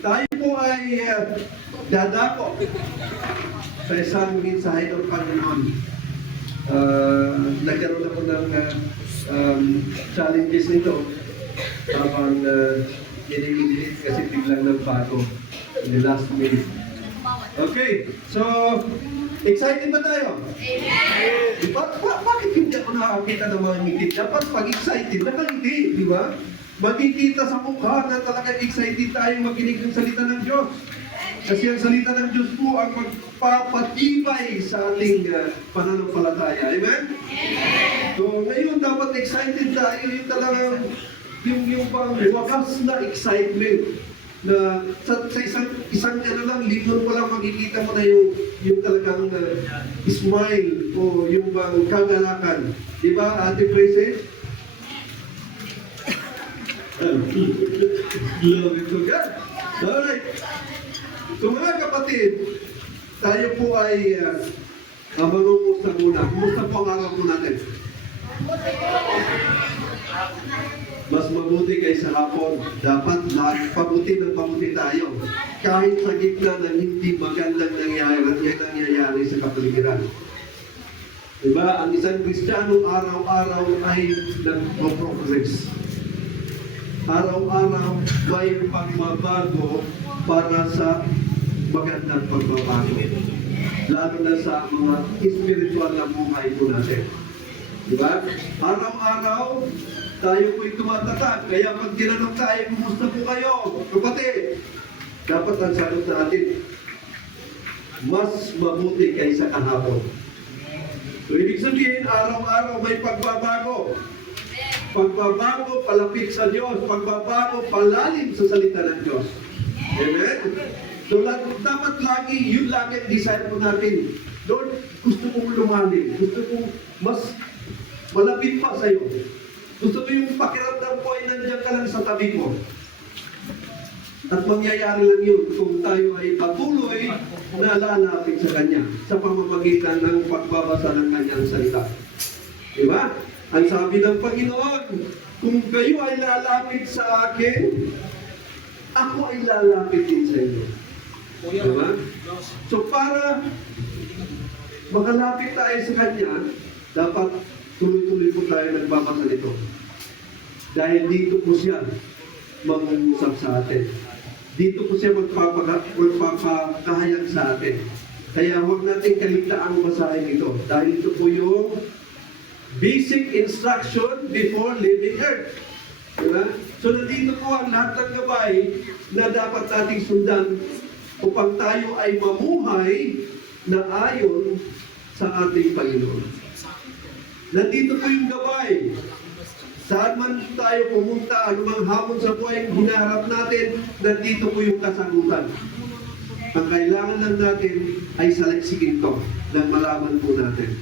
tayo po ay dadako sa isang mensahe ng Panginoon. Nagkaroon ako ng challenges nito habang nililit kasi biglang nagbago in the last minute. Okay, so excited ba tayo? Amen! Bakit hindi ako nakakita ng mga ngiti? Dapat pag excited, nakangiti, di ba? Makikita sa mukha na talaga excited tayo makinig ng salita ng Diyos. Kasi ang salita ng Diyos po ang magpapatibay sa ating pananampalataya. Amen? Amen! So ngayon dapat excited tayo. Yung talagang yung pang wakas na excitement na sa isang ano lang, libon mo lang makikita mo na yung talagang smile o yung bang kagalakan. Di ba, Ate Princess? Glory to God. Alright. So mga kapatid, tayo po ay mangumusta muna. Kumusta po ang araw po natin? Mas mabuti kaysa hapon. Dapat pabuti ng pabuti tayo. Kahit sa gitna ng hindi magandang nangyayari sa kapaligiran. Diba? Ang isang Kristiyano araw-araw ay nag-progress. Araw-araw may pagbabago para sa magandang pagbabago. Lalo na sa mga spiritual na buhay po natin. Diba? Araw-araw, tayo po'y tumatatag. Kaya pag tinanong tayo, kumusta po kayo? Kapatid, dapat ang sagot natin, mas mabuti kaysa kahapon. So, ibig sabihin, araw-araw may pagbabago. Pagbabago, palapit sa Diyos. Pagbabago, palalim sa salita ng Diyos. Amen? So, dapat lagi, yun lagi ang desire po natin. Lord, gusto kong lumalim. Gusto kong mas malapit pa sa'yo. Gusto ko yung pakiramdam ko ay nandiyan ka lang sa tabi ko. At mangyayari lang yun kung tayo ay patuloy na lalapit sa Kanya sa pamamagitan ng pagbabasa ng Kanyang salita. Diba? Ang sabi ng Panginoon, kung kayo ay lalapit sa akin, ako ay lalapit din sa inyo. Diba? So para makalapit tayo sa Kanya, dapat tuloy-tuloy po tayo nagbabasa nito. Dahil dito po siya mangungusap sa atin. Dito po siya magpapakahayag sa atin. Kaya huwag natin kaligtaang basahin ito. Dahil ito po yung basic instruction before leaving earth. Diba? So nandito po ang lahat ng gabay na dapat nating sundan upang tayo ay mamuhay na ayon sa ating Panginoon. Nandito po yung gabay. Saan man tayo pumunta, anumang hamon sa buhay ang hinaharap natin, nandito po yung kasagutan. Ang kailangan lang natin ay salagsigin to nang malaman po natin.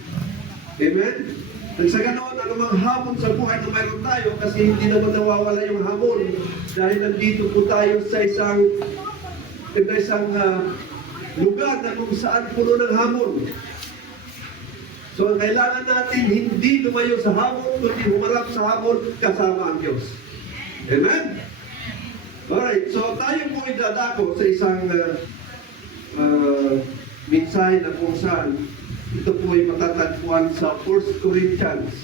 Amen? Nang sa ganoon, anumang hamon sa buhay na mayroon tayo, kasi hindi naman nawawala yung hamon dahil nandito po tayo sa isang lugar na kung saan puno ng hamon. So, ang kailangan natin hindi lumayo sa hamon, kundi humarap sa hamon kasama ang Diyos. Amen? Alright, so tayo po ay dadako sa isang mensahe na kung saan ito po ay matatagpuan sa 1 Corinthians.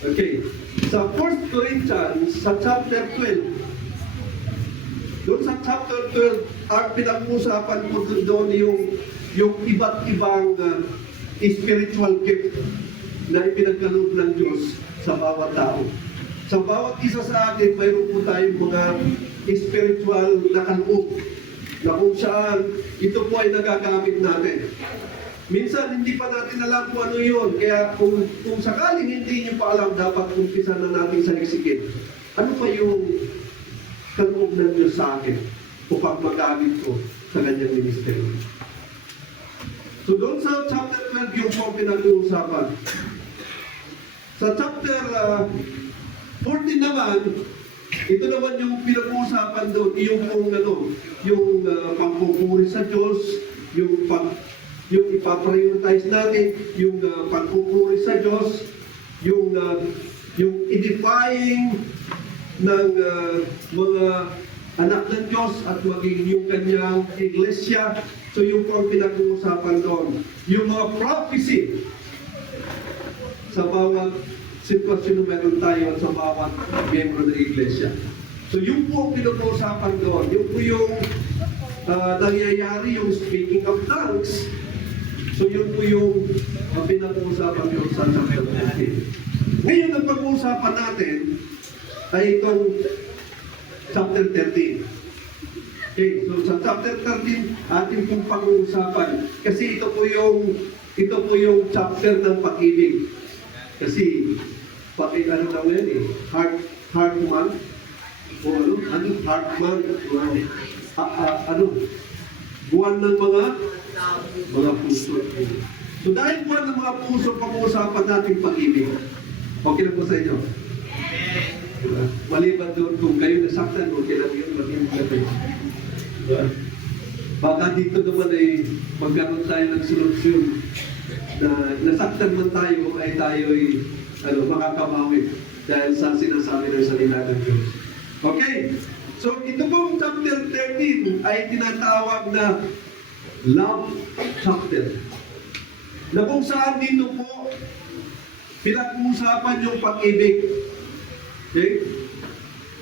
Okay, sa 1 Corinthians, sa chapter 12, doon sa chapter 12, ang pinag-usapan po doon yung iba't ibang spiritual gift na ipinagkaloob ng Diyos sa bawat tao. Sa bawat isa sa atin, mayroon po tayong mga spiritual na kaloob na kung saan ito po ay nagagamit natin. Minsan, hindi pa natin alam kung ano yun. Kaya kung sakaling hindi nyo pa alam, dapat umpisa na natin sa isigin. Ano pa yung kaloob ng Diyos sa akin upang magamit ko sa kanyang ministeryo? So doon sa chapter 12 yung po pinag-uusapan. Sa chapter 14 naman, ito naman yung pinag-uusapan doon, yung pagpupuri sa Diyos, yung ipaprioritize natin, yung pagpupuri sa Diyos, yung edifying ng mga anak ng Diyos at maging yung kanyang iglesia. So yung po ang pinag-uusapan doon. Yung mga prophecy sa bawat sitwasyon na meron tayo at sa bawat miyembro ng iglesia. So yung po ang pinag-uusapan doon. Yung po yung nangyayari, yung speaking of tongues. So yun po yung pinag-uusapan doon sa chapter 13. Ngayon ang pag-uusapan natin ay itong chapter 13. Okay, so sa chapter 13, ating pong pag-uusapan. Kasi ito po yung chapter ng pag-ibig. Kasi, ano daw yan eh, heart month, o heart month, buwan ng mga puso. So dahil buwan ng mga puso, pag-uusapan natin pag-ibig. Okay lang po sa inyo? Maliban doon kung kayo nasaktan, okay lang yun, maging kayo. Baka dito naman ay magkaroon tayo ng solusyon na nasaktan man tayo ay tayo'y makakabawi dahil sa sinasabi ng salita ng Diyos. Okay, so ito pong chapter 13 ay tinatawag na love chapter. Na kung saan dito po pinag-uusapan yung pag-ibig. Okay?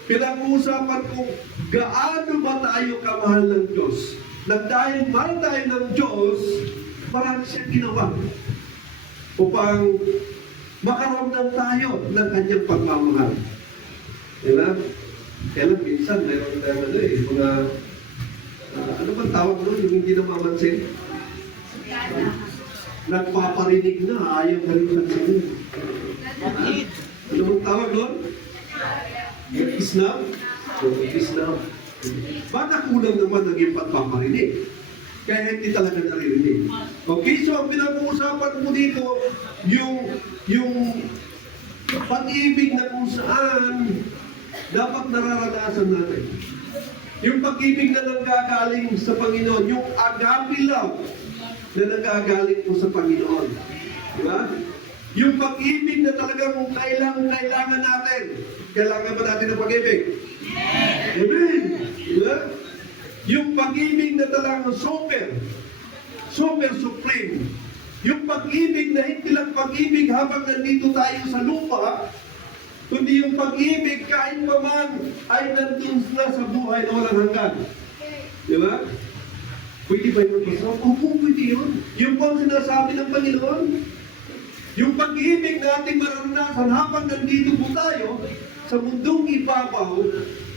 Pinag-uusapan kung gaano ba tayo kamahal ng Diyos. Na dahil mahal tayo ng Diyos, marami siyang ginawa upang makaramdam tayo ng kanyang pagmamahal. Diba? Kaya lang minsan, mayroon tayo mga ano bang tawag doon, yung hindi namamansin? Nagpaparinig na, ayaw ka rin lang sila. Ano bang tawag doon? Islam? Islam. Baka kulang naman naging pagpaparinig. Kaya hindi talaga naririnig. Okay, so ang pinag-uusapan mo dito, yung pag-ibig na kung saan dapat nararanasan natin. Yung pag-ibig na nanggagaling sa Panginoon, yung agape love na nanggagaling po sa Panginoon. Diba? Yung pag-ibig na talagang kailangan natin. Kailangan ba natin ng pag-ibig? Amen! Diba? Yung pag-ibig na talagang super supreme. Yung pag-ibig na hindi lang pag-ibig habang nandito tayo sa lupa, kundi yung pag-ibig kahit pa man ay nandun na sa buhay na walang hanggan. Diba? Pwede ba yun? Opo, pwede yun. Yung po ang sinasabi ng Panginoon. Yung pag-ibig na ating mararanasan habang nandito po tayo sa mundong ibabaw,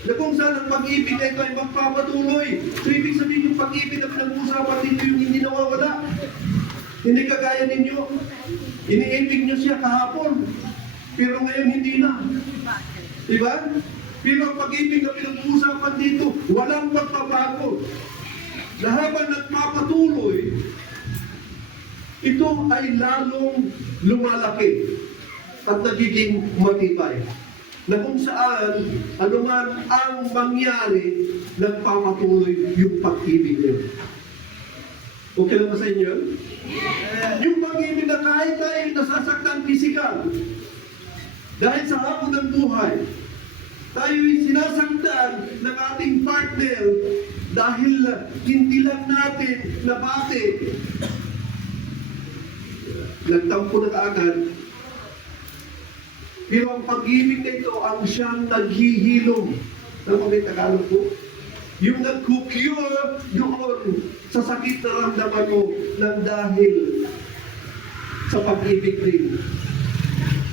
na kung saan ang pag-ibig na ito ay magpapatuloy. So, ibig sabihin yung pag-ibig na pinag-usapan ninyo yung hindi nawawala. Hindi kagaya ninyo. Iniibig nyo siya kahapon. Pero ngayon hindi na. Diba? Pero ang pag-ibig na pinag-usapan dito, walang pagpabago. Na habang nagpapatuloy, ito ay lalong lumalaki at nagiging matibay. Na kung saan, anuman ang mangyari, nagpapatuloy yung pag-ibig niyo. Okay lang ba sa inyo? Yung pag-ibig na kahit ay nasasaktan pisikal, dahil sa hapon ng buhay, tayo'y sinasaktan ng ating partner dahil hindi lang natin nabati. Nagtampo na kaagad. Pero ang pag-ibig na ito ang siyang naghihilom. Ano ba may Tagalog po? Yung nag-cure doon sa sakit na ramdaman mo ng dahil sa pag-ibig din.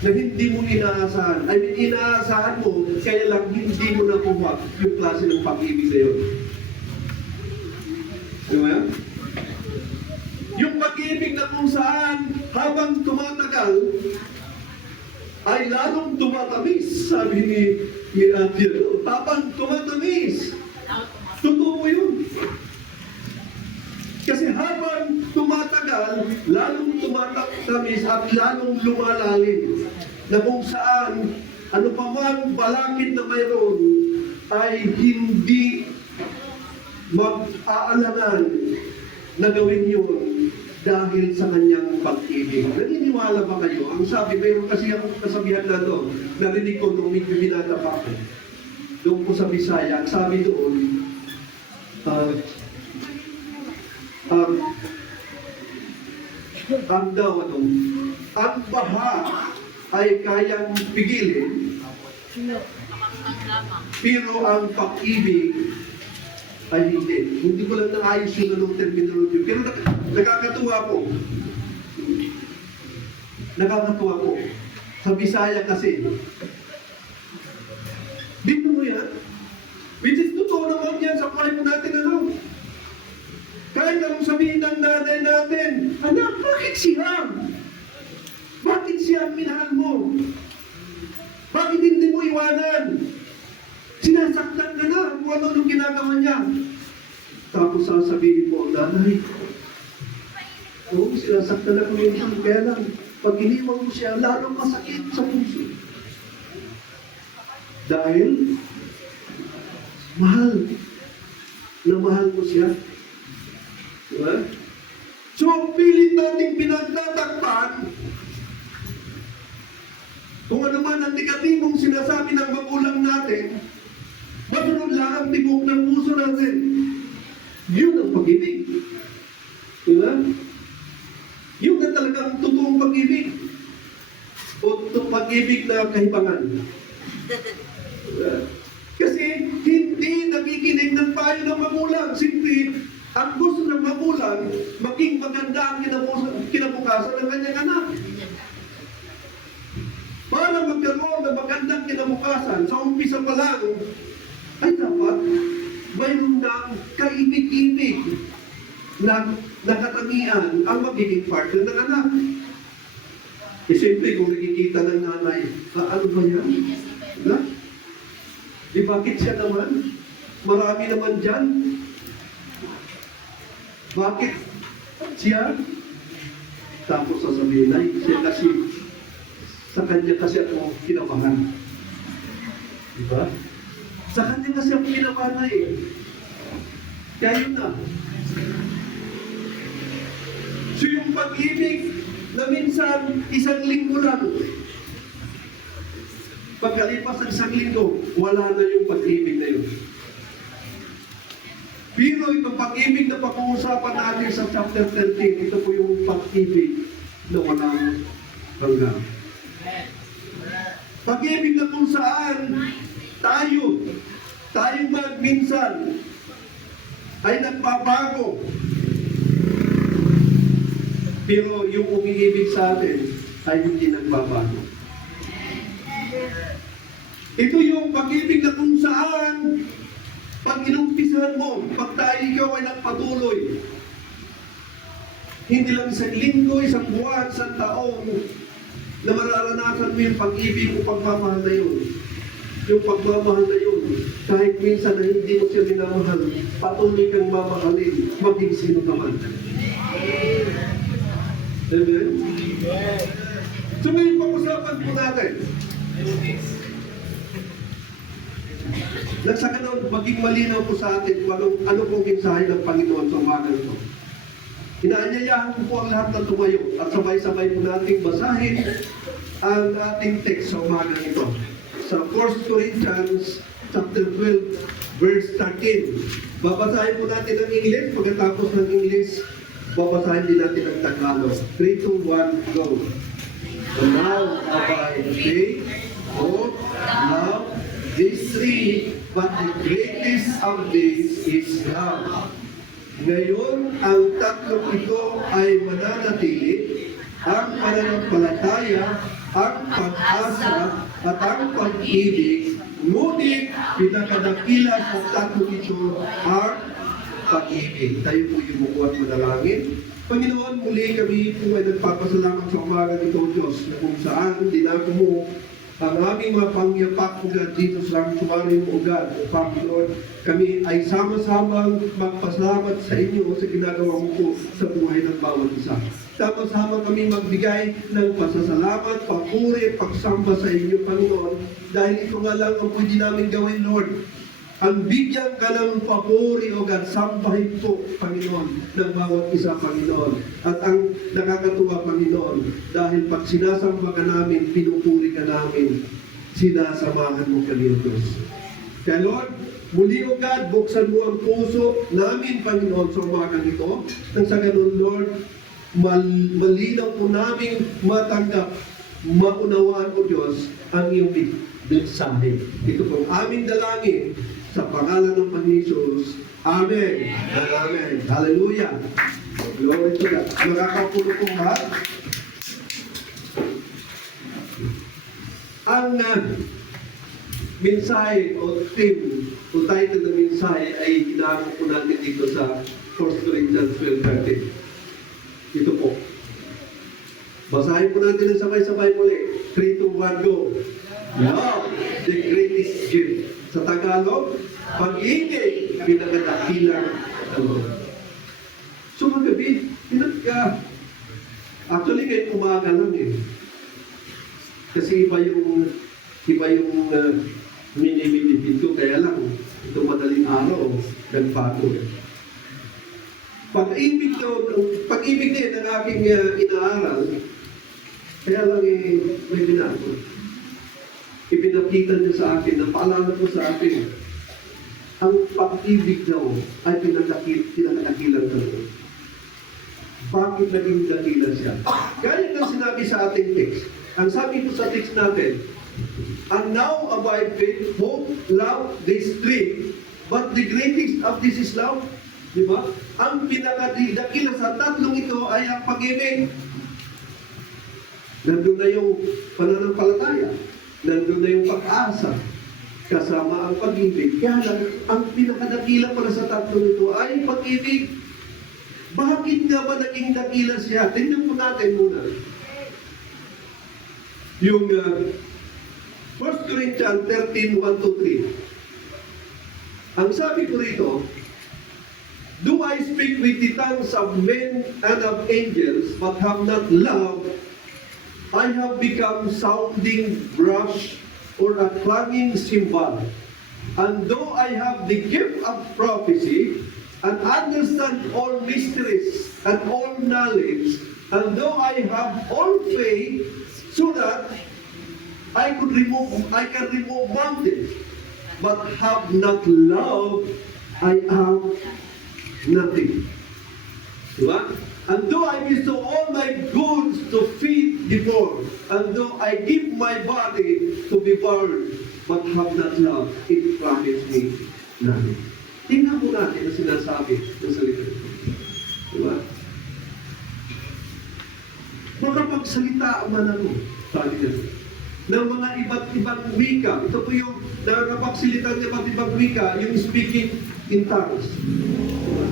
Na hindi mo inaasahan. I mean, inaasahan mo, kaya lang hindi mo nakuha yung klase ng pag-ibig na yun. Diba? Yung pag-ibig na kung saan habang tumatagal, ay lalong tumatamis, sabi ni Adil. Habang tumatamis. Totoo yun. Kasi habang tumatagal, lalong tumatamis at lalong lumalalim. Na kung saan, ano pa man balakid na mayroon, ay hindi mag-aalangan na gawin yun dahil sa kanyang pag-ibig. Naniniwala ba kayo? Ang sabi, mayroon kasi ang kasabihan na doon, narinig ko nung binata pa ako. doon po sa Bisaya, ang sabi doon, uh, ang daw, ang baha ay kayang pigilin, pero ang pag-ibig ay hindi. Hindi ko lang naayos yung anong terminology. Pero nakakatuwa po. Nakakatuwa po. Sa Bisaya kasi. Dito mo yan. Which is totoo naman yan sa buhay mo natin, ano? Kahit anong sabihin ng nanay natin, anak, bakit siya? Bakit siya ang minahal mo? Bakit hindi mo iwanan? Sinasaktan ka na kung ano nung ginagawa niya. Tapos sasabihin mo, nanay, sinasaktan ako minsan, kaya lang, pag iniwan mo siya, lalong masakit sa puso. Dahil, mahal mo siya. Diba? So, pilit natin pinagtatakpan kung ano man ang negatibong sinasabi ng magulang natin, masunod lang ang tibok ng puso natin. Yun ang pag-ibig. Diba? Yun na talagang totoong pag-ibig. O pag-ibig na kahibangan. Diba? Kasi hindi nakikinig ng payo ng magulang. Simple, ang gusto ng magulang, maging maganda ang kinabukasan ng kanyang anak. Para magkaroon ng magandang kinabukasan, sa umpisa pa lang, ay dapat mayroon ng kaibig-ibig na nakatangian ang magiging partner ng anak. E siyempre, kung nakikita ng nanay, ano ba yan? Diba? Di bakit siya naman? Marami naman dyan. Bakit siya? Tapos sasabihin, ay, siya kasi, sa kanya kasi ako kinabahan. Diba? Sa kanya kasi ako kinabahan eh. Kaya yun na. So yung pag-ibig na minsan isang linggo lang, pagkalipas ng isang linggo, wala na yung pag-ibig na yun. Pero itong pag-ibig na pag-uusapan natin sa chapter 13, ito po yung pag-ibig na walang hanggan. Pag-ibig na kung saan tayo minsan ay nagbabago. Pero yung umiibig sa atin ay hindi nagbabago. Ito yung pag-ibig na kung saan pag inumpisahan mo, pag ikaw ay nagpatuloy, hindi lang isang linggo, isang buwan, isang taon, na mararanasan mo yung pag-ibig o pagmamahal na yun. Yung pagmamahal na yun, kahit minsan na hindi mo siya minamahal, patuloy kang mamahalin, maging sino ka man. Amen? So ngayon pag-usapan po natin. Nagsaka na maging malinaw po sa atin kung ano pong mensahe ng Panginoon sa umaga ito. Inaanyayahan ko po ang lahat na tumayo at sabay-sabay po nating basahin ang ating text sa umaga ito. Sa 1 Corinthians chapter 12, verse 13. Babasahin po natin ang English. Pagkatapos ng English, babasahin din natin ang Tagalog. 3, 2, 1, go. And now abide faith, hope, love, these three, but the greatest of these is love. Ngayon, ang tatlong ito ay mananatili, ang pananampalataya, ang pag-asa, at ang pag-ibig, ngunit pinakadakila sa tatlong ito ang pag-ibig. Tayo po yung bukuan manalangin. Panginoon, muli kami po ay nagpapasalamat sa umaga nito, Diyos, na kung saan dinako mo ang aming mga pangyapak ugad dito sa sanctuary mo ugad, o Panginoon, kami ay sama-samang magpasalamat sa inyo sa ginagawa mo po sa buhay ng bawat isa. Sama-sama kami magbigay ng pasasalamat, papuri, pagsamba sa inyo, Panginoon, dahil ito nga lang ang pwede namin gawin, Lord. Ang bigyan ka ng papuri o God, sambahin po, Panginoon, ng bawat isa, Panginoon. At ang nakakatuwa, Panginoon, dahil pag sinasamba ka namin, pinupuri ka namin, sinasamahan mo kami, O Diyos. Kaya Lord, muli o God, buksan mo ang puso namin, Panginoon, sa umagang ito. Nang sa ganun, Lord, malinaw po namin matanggap, maunawaan, O Diyos, ang iyong mensahe. Ito po ang aming dalangin sa pangalan ng Panginoon Jesus. Amen. Amen. Hallelujah. Glory to God. Nakakapulo po ba? Ang mensahe o theme o title ng mensahe ay inaarap po natin dito sa 1 Corinthians 12:13. Ito po. Basahin po natin ang sabay-sabay muli. 3, 2, 1, go. Love, the greatest gift. Sa Tagalog, pag-ibig, pinakadakilang talong. So magabi, actually ngayon umaga lang eh. Kasi iba yung minimilipid ko, kaya lang itong madaling araw, nagbago. Pag-ibig din ang aking inaaral, kaya lang may binago. Ipinakita niya sa akin, napaalala ko sa akin, ang pag-ibig daw ay pinakadakilang talong. Bakit naging dakila siya? Gaya ng sinabi sa ating text. Ang sabi ko sa text natin, and now abide faith, hope, love, these three, but the greatest of this is love. Diba? Ang pinakadakila sa tatlong ito ay ang pag-ibig. Nandun na yung pananampalataya. Nandun na yung pag-asa. Kasama ang pag-ibig. Kaya lang, ang pinakadakila para sa tatlong ito ay pag-ibig. Bakit nga ba naging dakila siya? Tingnan po natin muna. Yung 1 Corinthians 13, 1-3. Ang sabi ko rito, do I speak with the tongues of men and of angels, but have not love? I have become sounding brass or a clanging cymbal. And though I have the gift of prophecy, and understand all mysteries and all knowledge, and though I have all faith, so that I can remove mountains, but have not love, I have nothing. Diba? And though I bestow all my goods to feed the poor, and though I give my body to be burned, but have not love, it profits me nothing. Tingnan mo natin ang sinasabi ng salita ito. Diba? Makapagsalita man ako, sabi niya, ng mga iba't ibang wika. Ito po yung nakakapagsalita ng iba't ibang wika, yung speaking in tongues. Diba?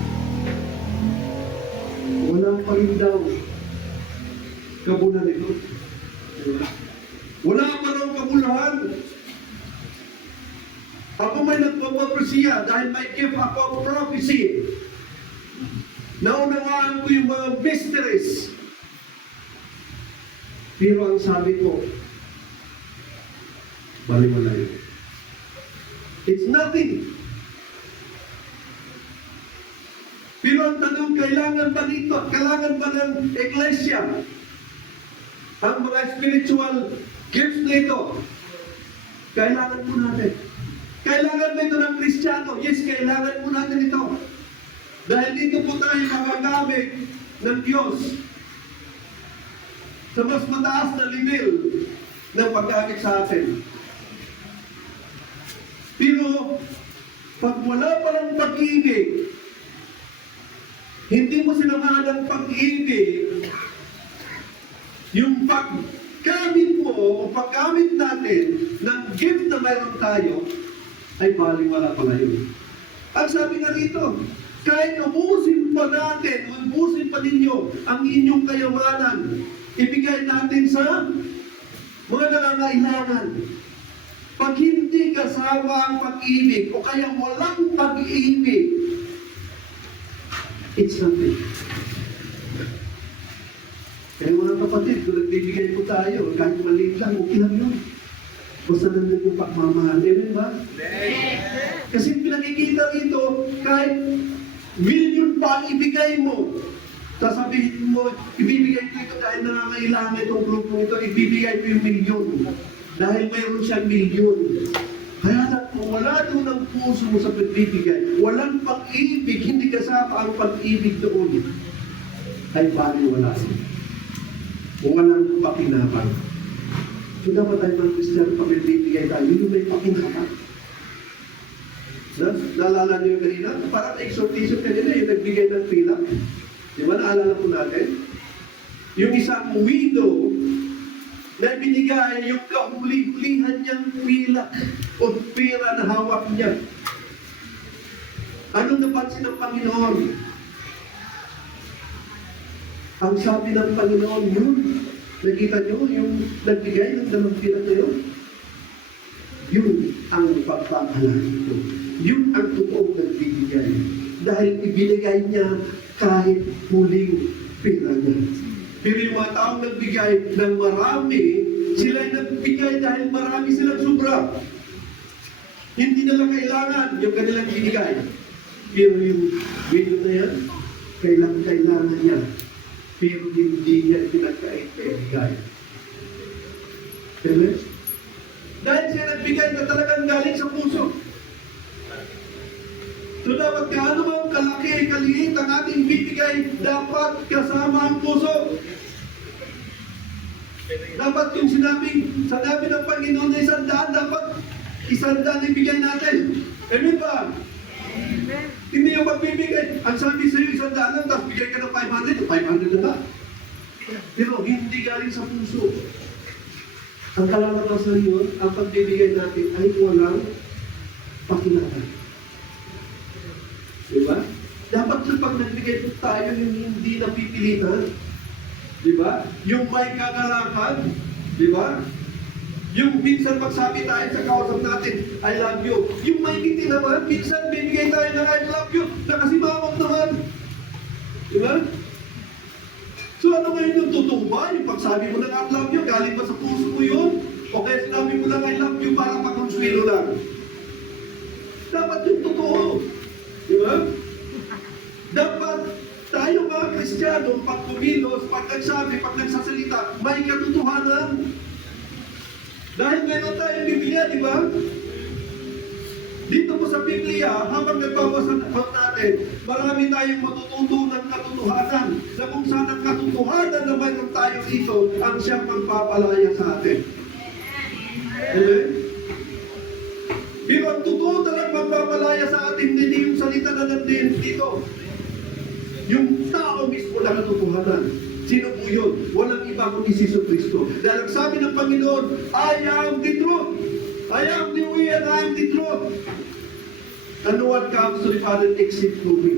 Wala pa rin daw kabulan ito. Diba? Wala pa raw kabulahan. Ako may nagpapaprosya dahil may gift ako prophecy. Naunawaan ko yung mga mysteries. Pero ang sabi ko, baliwala yun. It's nothing. Pero ang tanong, kailangan ba dito? Kailangan ba ng iglesia? Ang mga spiritual gifts nito? Kailangan po natin. Kailangan ba ito ng Kristiyano? Yes, kailangan po natin ito. Dahil dito po tayo magagamit ng Diyos sa mas mataas na level ng paggamit sa atin. Pero, pag wala pa ng pag-ibig, hindi mo sinamahan ng pag-ibig, yung paggamit mo o paggamit natin ng gift na mayroon tayo, ay baliwala pala yun. Ang sabi nga rito, kahit ubusin pa natin, ubusin pa ninyo ang inyong kayamanan, ibigay natin sa mga nangangailangan. Pag hindi kasama ang pag-ibig o kaya walang pag-ibig, it's nothing. Kaya mga kapatid, kung nagbibigay po tayo, kahit maliit lang, okay lang yun. Basta nandun yung pagmamahal. Amen ba? Kasi pinakikita rito, kahit milyon pa ang ibigay mo, sasabihin mo, ibibigay ko ito dahil nangangailangan itong grupo ito, ibibigay ko yung milyon. Dahil mayroon siyang milyon. Kaya na po, wala doon ang puso mo sa pagbibigay, walang pag-ibig, hindi kasama ang pag-ibig doon, ay baliwala. Walang pakinabang. So dapat tayo mga Kristiyano, pag nagbibigay tayo, yun may pakinabang. Naalala niyo kanina? Parang exhortation kanina, yung nagbigay ng pila. Di ba? Naalala po natin? Yung isang widow na binigay yung kahuli-hulihan niyang pila o pera na hawak niya. Anong napansin ng Panginoon? Ang sabi ng Panginoon, yun, nakita niyo yung nagbigay ng dalawang pila na yun? Yun ang pagpapalaki ko. Yun ang totoong nagbibigay. Dahil ibinigay niya kahit huling pera niya. Pero yung mga taong nagbigay ng marami, sila nagbigay dahil marami silang sobra. Hindi nila kailangan yung kanilang binigay. Pero yung widow na yan, kailangan niya. Pero hindi niya pinagkait-bigay. Amen? Dahil siya nagbigay na talagang galing sa puso. So dapat gaano mang kalaki, kaliit ang ating bibigay, dapat kasama ang puso. Dapat yung sinabi ng Panginoon na 100, dapat 100 ibigay natin. Amen ba? Amen. Hindi yung pagbibigay. Ang sabi sa iyo, 100 lang, tapos bigay ka ng 500, 500 na ba? Pero hindi galing sa puso. Ang kalalabasan yun, ang pagbibigay natin ay walang pakinabang. Diba? Dapat sa pag nagbigay po tayo yung hindi napipilitan. Diba? Yung may kagalakan. Diba? Yung minsan magsabi tayo sa kausap natin, I love you. Yung may ngiti naman, minsan bibigay tayo ng I love you na kasi mamang naman. Diba? So ano ngayon yung totoo ba? Yung pagsabi mo ng I love you, galing ba sa puso mo yun? O kaya sinabi mo lang I love you para pakonswelo lang? Dapat yung totoo. Diba? Dapat tayo mga Kristiyano, pag kumilos, pag nagsabi, pag nagsasalita, may katotohanan. Dahil meron tayong Biblia, di ba? Dito po sa Biblia, habang nagbabasa natin, marami tayong matututo ng katotohanan. Na kung saan ang katotohanan na mayroon tayo dito, ang siyang magpapalaya sa atin. Amen? Pero ang totoo talagang magpapalaya sa atin, hindi yung salita na nandiyan dito. Yung tao mismo na katotohanan. Sino po yun? Walang iba kundi si Kristo. Dahil ang sabi ng Panginoon, I am the truth. I am the way and I am the truth. And no one comes to the Father except through me.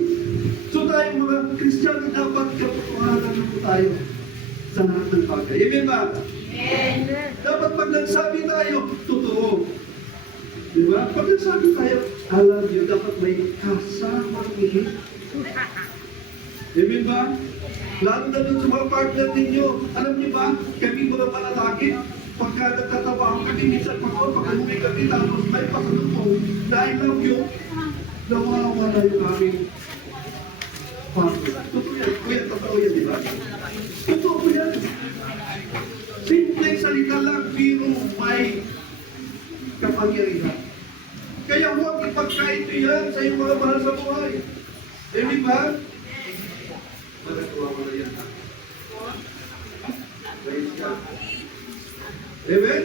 So tayo mga Kristiyano, dapat katotohanan po tayo sa lahat ng bagay. Amen ba? Amen. Dapat pag nagsabi tayo, totoo. Diba? Pag nagsabi tayo, I love you, dapat may kasamang ihip. Amen ba? Lalo na dun sa mga partner ninyo. Alam niyo ba, kami mga malalaki, pagka nagtatawa kami, minsan pag umuwi kami, tapos may pasalubong na I love you, nawawala yung aming partner. Totoo yan. Kuya, totoo yan, di ba? Totoo yan. Simple salita lang, pero may kapangyarihan. Kaya huwag ipagkaito yan sa iyong mga mahal sa buhay. Amen ba? Magagawa mo na yan. Praise God. Amen?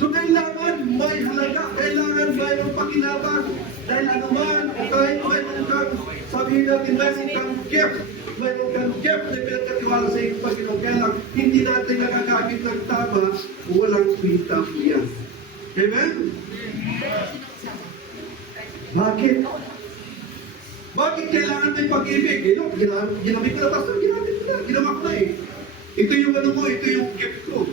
So kailangan may halaga, kailangan mayroong pakinabang. Dahil anuman, o kahit mayroong kang, sabihin natin, mayroong kang gift na pinagkatiwala sa iyong Panginoon. Kaya lang, hindi natin nagagamit ng tama, walang kwenta po yan. Amen? Bakit? Bakit kailangan may pag-ibig? Ginamit ko na, Pastor, ginawa ko na eh. Ito yung ano ko, ito yung gift ko.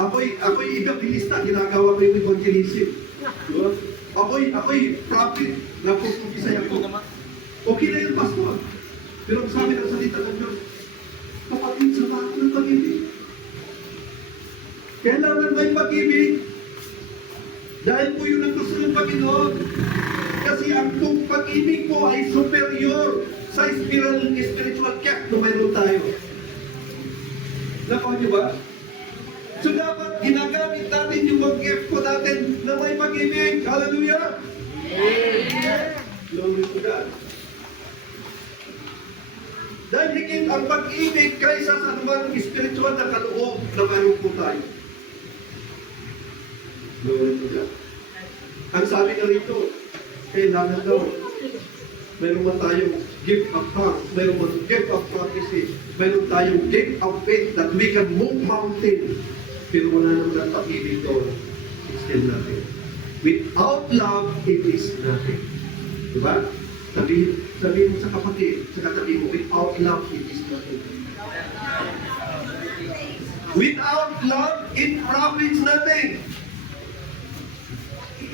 Ako'y igabilista, ginagawa ko yung evangelism. Diba? Ako'y prophet, napupupisay ako. Okay na yun, Pastor. Pero ang sabi ng salita ng Diyos, kapatid, samahan ko ng pag-ibig. Kailangan may pag-ibig. Dahil po yun ang gusto ng Panginoon. Kasi ang pag-ibig po ay superior sa spiritual gift na mayroon tayo. Nakuha niyo ba? So dapat ginagamit natin yung mag-gift ko natin na may pag-ibig. Hallelujah! Glory to God. Dahil higit ang pag-ibig kaysa sa anumang spiritual na kaloob na mayroon po tayo. Glory to God. Ang sabi na rito, kailangan daw, mayroon ba tayong gift of tongues, mayroon ba gift of prophecy, mayroon tayong gift of faith that we can move mountain. Pero wala naman ang pag-ibig doon. It's still nothing. Without love, it is nothing. Diba? Sabihin mo sa kapatid, sa katabi mo, without love, it is nothing. Without love, it profits nothing.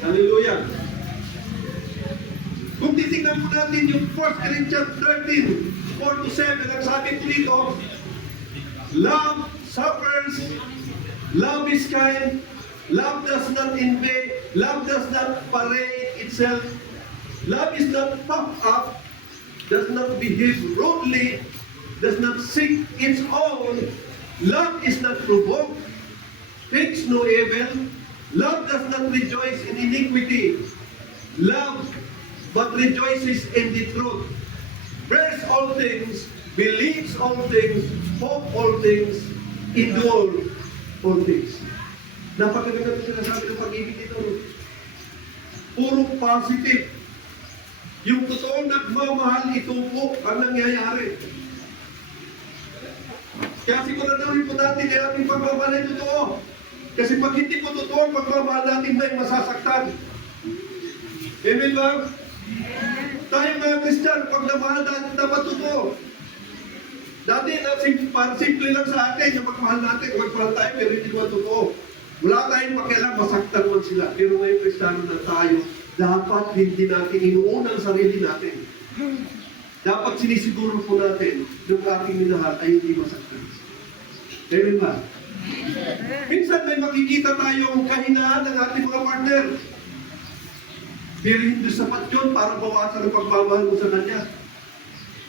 Hallelujah. Kung titignan mo natin yung 1 Corinthians 13, 4-7, ang sabi ko dito, love suffers, love is kind, love does not envy, love does not parade itself, love is not puffed up, does not behave rudely, does not seek its own, love is not provoked, thinks no evil, love does not rejoice in iniquity, love but rejoices in the truth, bears all things, believes all things, hope all things, endure all things. Napakaganda ng sinasabi ng pag-ibig ito. Puro positive. Yung totoong nagmamahal, ito po ang nangyayari. Kaya siguraduhin po natin na ating pagmamahal ay totoo. Kasi pag hindi po totoo ang pagmamahal natin, may masasaktan. Amen ba? Tayo mga Christian, pag namahal natin, dapat totoo. Dati, simple lang sa atin, yung magmahal natin, magmahal tayo, pero hindi ko totoo. Wala tayong pakialam, masaktan man sila. Pero ngayon, Kristiyano na tayo, dapat hindi natin inuuna ang sarili natin. Dapat sinisiguro po natin, yung ating minahal ay hindi masaktan. Amen ba? Minsan may makikita tayong kahinaan ng ating mga partner. Pero hindi sapat yun para bawasan ang pagmamahal mo sa kanya.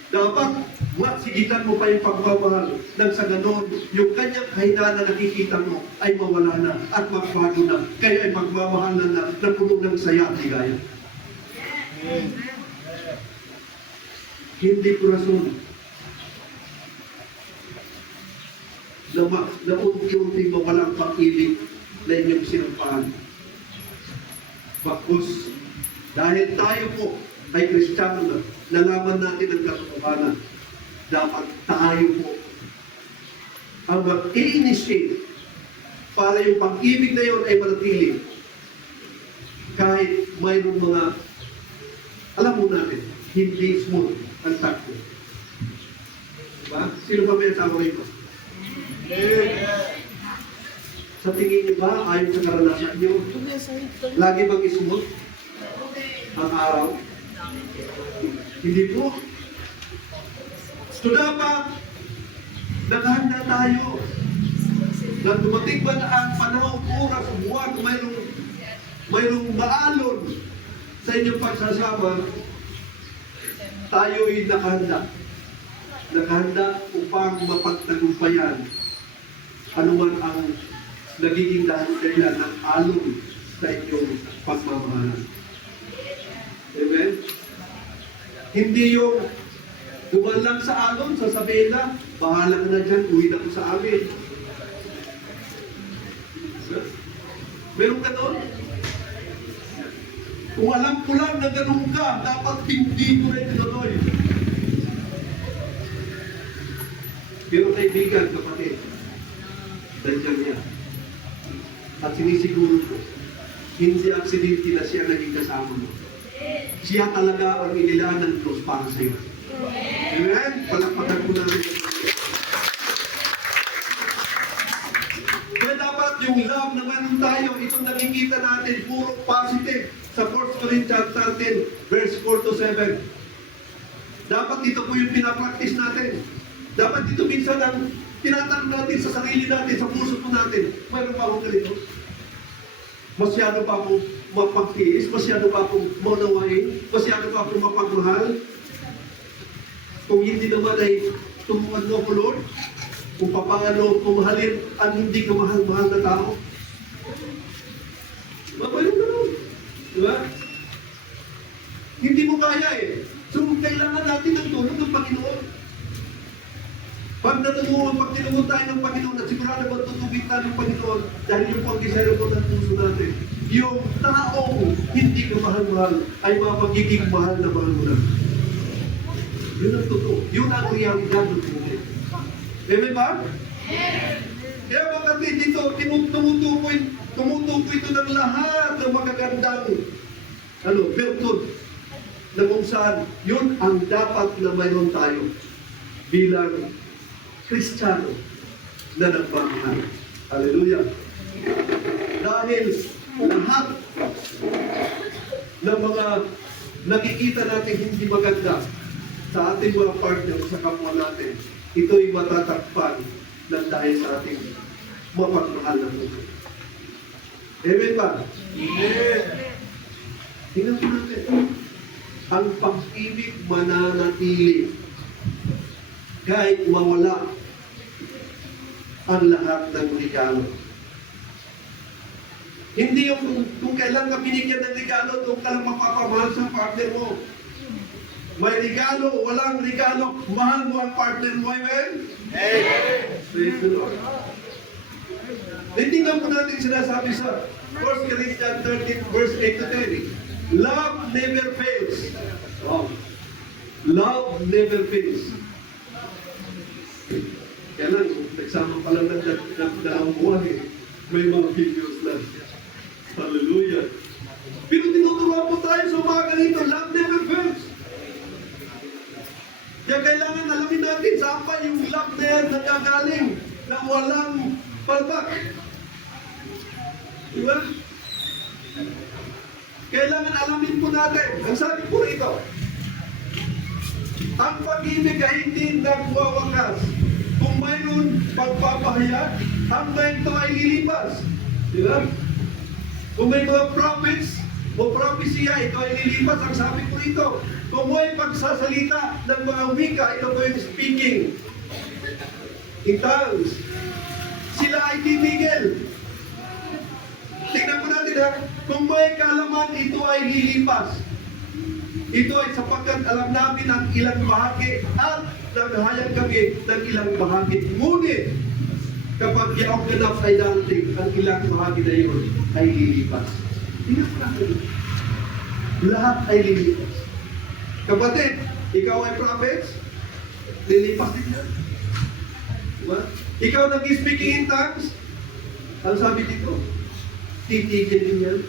Dapat masigitan mo pa yung pagmamahal nang sa ganon, yung kanyang kahinaan na nakikita mo ay mawala na at magbago na. Kaya ay magmamahal na puno ng saya at ligaya. Hindi ko rason na unti-unti mawalang pag-ibig na inyong sinampaan. Bakos, dahil tayo po ay Kristiyano na, nalaman natin ang katotohanan, dapat tayo po ang mag-i-initiate para yung pag-ibig na yun ay manatili. Kahit mayroong mga, alam mo natin, hindi smooth ang takbo. Diba? Sino ba may asawa rito? Sa tingin niyo ba, ayon sa karanasan niyo, lagi bang smooth ang araw? Hindi po. So dapat, naghahanda tayo na dumating ba na ang panahon, oras, buwan, mayroong maalon sa inyong pagsasama, tayo'y nakahanda. Nakahanda upang mapagtagumpayan anuman ang nagiging dahilan ng alon sa inyong pagmamahalan. Amen? Hindi yung dumalang sa alon, sasabihin na, bahala ka na dyan, uwi na ko sa amin. Meron ka doon? Kung alam ko lang na ganun ka, dapat hindi ko rin tinuloy. Pero kaibigan, kapatid, nandiyan niya. At sinisiguro ko, hindi aksidente na siya naging kasama mo. Siya talaga ang inilaan ng Diyos para sa iyo. Amen? Palakpakan ko namin. Kaya dapat yung love na meron tayo, itong nakikita natin, puro positive. Sa 1 Corinthians 13, verse 4-7. Dapat ito po yung pinapractice natin. Dapat ito minsan ang tinatanong natin sa sarili natin, sa puso po natin. Mayroon pa akong ganito. Masyado pa akong mapagtiis, masyado pa akong maunawain, masyado pa akong mapagmahal. Kung hindi naman ay tumukan mo ko, Lord, kung paano pumahalin ang hindi ka mahal-mahal na tao. Mayroon ganun. Di ba? Hindi mo kaya eh. So, kailangan natin ng tulong ng Panginoon. Pag tinungo tayo ng Panginoon at sigurado magtutubig tayo ng Panginoon dahil yung pag-desire po ng puso natin, yung taong hindi ka mahal-mahal ay magiging mahal na mahal mo na. Yun ang totoo. Yun ang realidad ng buhay. Amen ba? Kaya bakit dito, tumutukoy ito ng lahat ng magagandang bertud na kung saan yun ang dapat na mayroon tayo bilang Kristiyano na nagmamahal. Hallelujah! Dahil lahat ng mga nakikita natin hindi maganda sa ating mga partner sa kapwa natin, ito'y matatakpan ng dahil sa ating mapagmahal na puso. Amen ba? Amen! Tingnan po natin. Ang pag-ibig mananatili kahit mawala ang lahat ng regalo. Hindi yung kung kailan ka binigyan ng regalo, doon ka lang mapapamahal sa partner mo. May regalo, walang regalo, mahal mo ang partner mo, amen? Amen! Praise the Lord. Tingnan po natin sinasabi sa 1 Corinthians 13 verse 8 to 10. Love never fails. Oh. Love never fails. Kaya lang, nagsama pa lang ng dalawang buwan eh. May mga videos lang. Hallelujah. Pero tinuturuan po tayo sa umaga nito, love never fails. Kaya kailangan alamin natin saan pa yung love na yan nagagaling na walang palpak. Diba? Kailangan alamin po natin. Ang sabi po rito, ang pag-ibig ay hindi nagwawakas. Kung mayroon pagpapahayag, hanggang ito ay lilipas. Diba? Kung may mga prophets o propesya, ito ay lilipas. Ang sabi po rito, kung may pagsasalita ng mga wika, ito po yung speaking in tongues. Sila ay titigil. Tingnan po natin ha, kung may kalaman, ito ay lilipas. Ito ay sapagkat alam namin ang ilang bahagi at naghahayag kami ng ilang bahagi. Ngunit, kapag yaong ganap ay darating, ang ilang bahagi na yun ay lilipas. Tingnan po natin. Lahat ay lilipas. Kapatid, ikaw ay prophets, lilipas din yan. Diba? Ikaw nag-speaking in tongues, ang sabi dito, titigil din yan.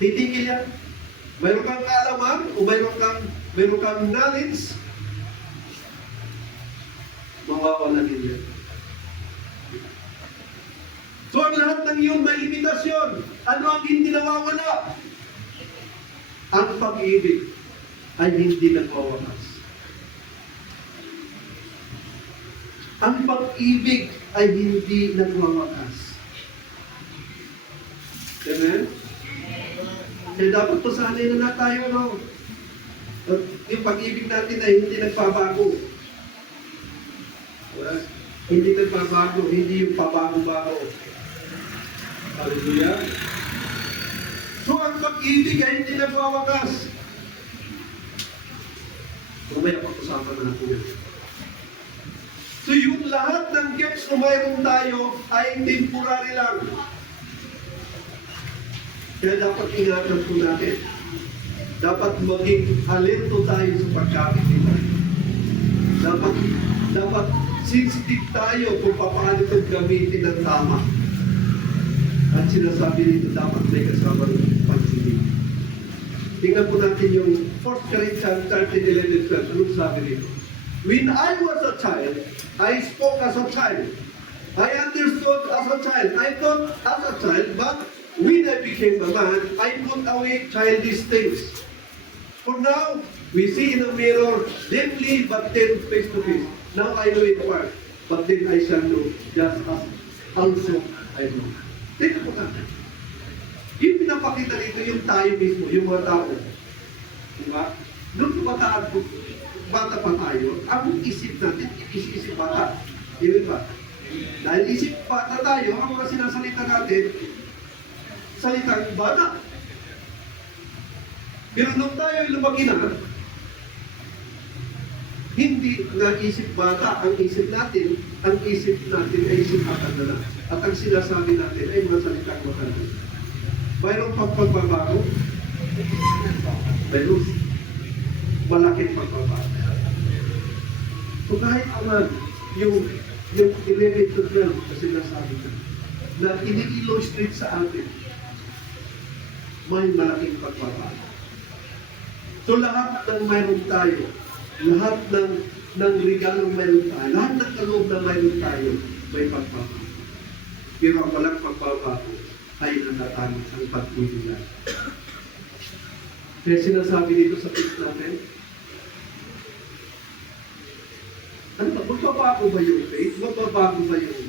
Titigil yan. Mayroon kang kaalaman o mayroon kang knowledge, mawawala din yan. So ang lahat ng iyon may limitasyon. Ano ang hindi nawawala? Ang pag-ibig ay hindi nagwawakas. Ang pag-ibig ay hindi nagwawakas. Amen? Kaya dapat pasanay na tayo, no? At yung pag-ibig natin ay hindi nagpabago. Well, hindi nagpabago, hindi yung pabago-bago. Hallelujah. So ang pag-ibig ay hindi nagwawakas. Mamaya pag-usapan natin yan. So yung lahat ng gifts na mayroon tayo ay temporary lang. Kaya dapat ingatan po natin. Dapat maging alento tayo sa paggamit nila. Dapat sensitive tayo kung paano itong gamitin ng tama. At sinasabi nito, dapat may kasama ng pag-ibig. Tingnan po natin yung 1 Corinthians 13:11-12. Anong sabi nito? When I was a child, I spoke as a child. I understood as a child. I thought as a child, but when I became a man, I put away childish things. For now, we see in a mirror dimly, but then face to face. Now I know in part, but then I shall know, just as also I know. Tingnan po natin. Yung pinapakita dito, yung tayo mismo, yung mga tao. Diba? Nung bata pa tayo, ang isip natin, isip bata. Yun ba? Dahil isip bata tayo, ang mga sinasalita natin, salitang bata. Pero nung tayo lumaki na, hindi nga isip bata ang isip natin ay isip matanda na. At ang sinasabi natin ay mga salitang matanda. Mayroong pagbabago? Mayroon. Malaking pagbabago. So kahit naman, yung 11 to 12 na sinasabi ko, na ini-illustrate sa atin, may malaking pagbabago. So lahat ng mayroon tayo, lahat ng regalong mayroon tayo, lahat ng kaloob na mayroon tayo, may pagbabago. Pero ang walang pagbabago ay natatangis ang pagtulungan. Kaya sinasabi dito sa text natin, ano ba, magbabago ba yung faith? Magbabago ba yung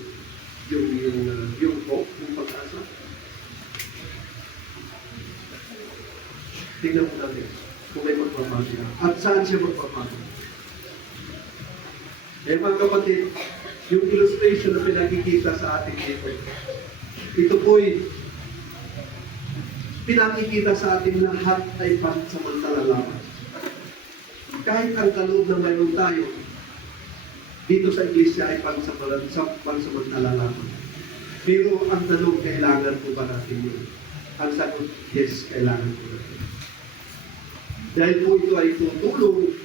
hope, yung pag-asa? Tingnan mo natin kung may magbabago na. At saan siya magbabago? Eh mga kapatid, yung illustration na pinakikita sa atin dito, ito po'y pinakikita sa atin lahat ay pansamantala lamang. Kahit ang kaloob na mayroon tayo, dito sa iglesia ay pansamantala lamang. Pero ang tanong, kailangan po ba natin yun? Ang sagot, yes, kailangan po natin. Dahil po ito ay tutulong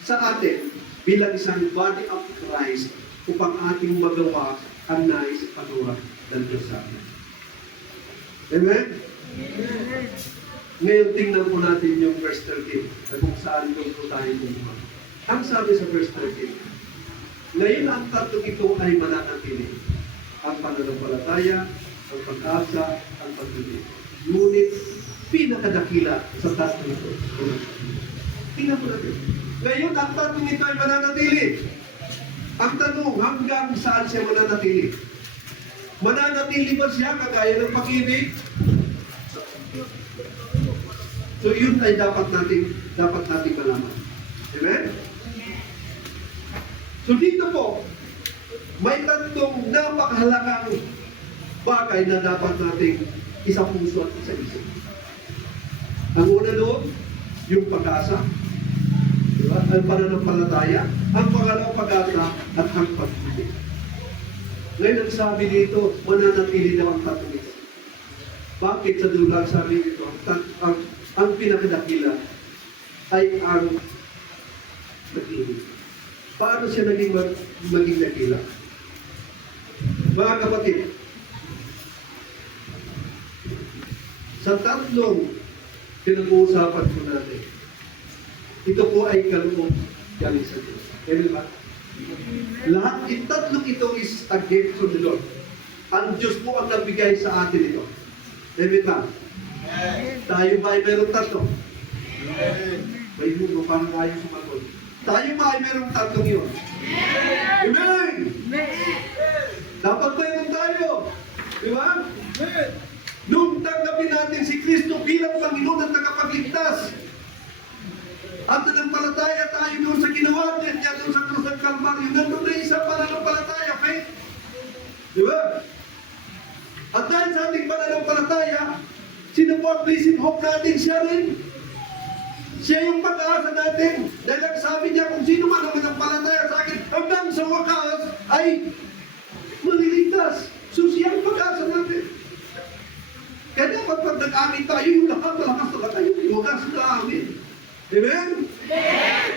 sa atin bilang isang body of Christ upang ating magawa ang nais pagawa ng Diyos sa atin. Amen? Amen. Ngayon tingnan po natin yung verse 13 at kung saan doon po tayo kumuha. Ang sabi sa verse 13, ngayon ang tatlong ito ay mananatili. Ang pananampalataya, ang pag-asa, ang pag-ibig. Ngunit pinakadakila sa tatlong ito. Tingnan po natin. Ngayon ang tatlong ito ay mananatili. Ang tanong, hanggang saan siya mananatili? Mananatili ba siya kagaya ng pag-ibig? So yun ay dapat nating malaman. Amen? So dito po, may tatlong napakahalagang bagay na dapat nating isa puso at isa isip. Ang una doon, yung pag-asa. Diba? Ang pananampalataya, ang pangalawang pag-asa at ang pag-ibig. Ngayon ang sabi dito, mananatili daw ang tatlong ito. Bakit sa dulo ang sabi dito? Ang pinakadakila ay ang pag-ibig. Paano siya maging dakila? Mga kapatid, sa tatlong pinag-uusapan po natin, ito po ay kaloob galing sa Diyos. Amen ba? Lahat, tatlong ito is a gift from the Lord. Ang Diyos po ang nagbigay sa atin ito. Amen ba? Tayo ba ay meron tatlo? May hugo, parang ayaw sumagot. Tayo ba ay meron tatlong yun? Amen! Dapat meron tayo. Di ba? Nung tanggapin natin si Kristo bilang Panginoon at tagapagligtas, at nanampalataya tayo doon sa ginawa niya doon sa krus ng Kalbaryo, nandun na isa pananampalataya, faith. Di ba? At dahil sa ating pananampalataya, sino po ang blessed hope natin? Siya rin. Siya yung pag-asa natin. Dahil ang sabi niya, kung sino man ang manampalataya sa akin, hanggang sa wakas ay maliligtas. So siya ang pag-asa natin. Kaya dapat pag nag-amin tayo, yung lahat malakas na tayo, yung wakas na amin. Amen?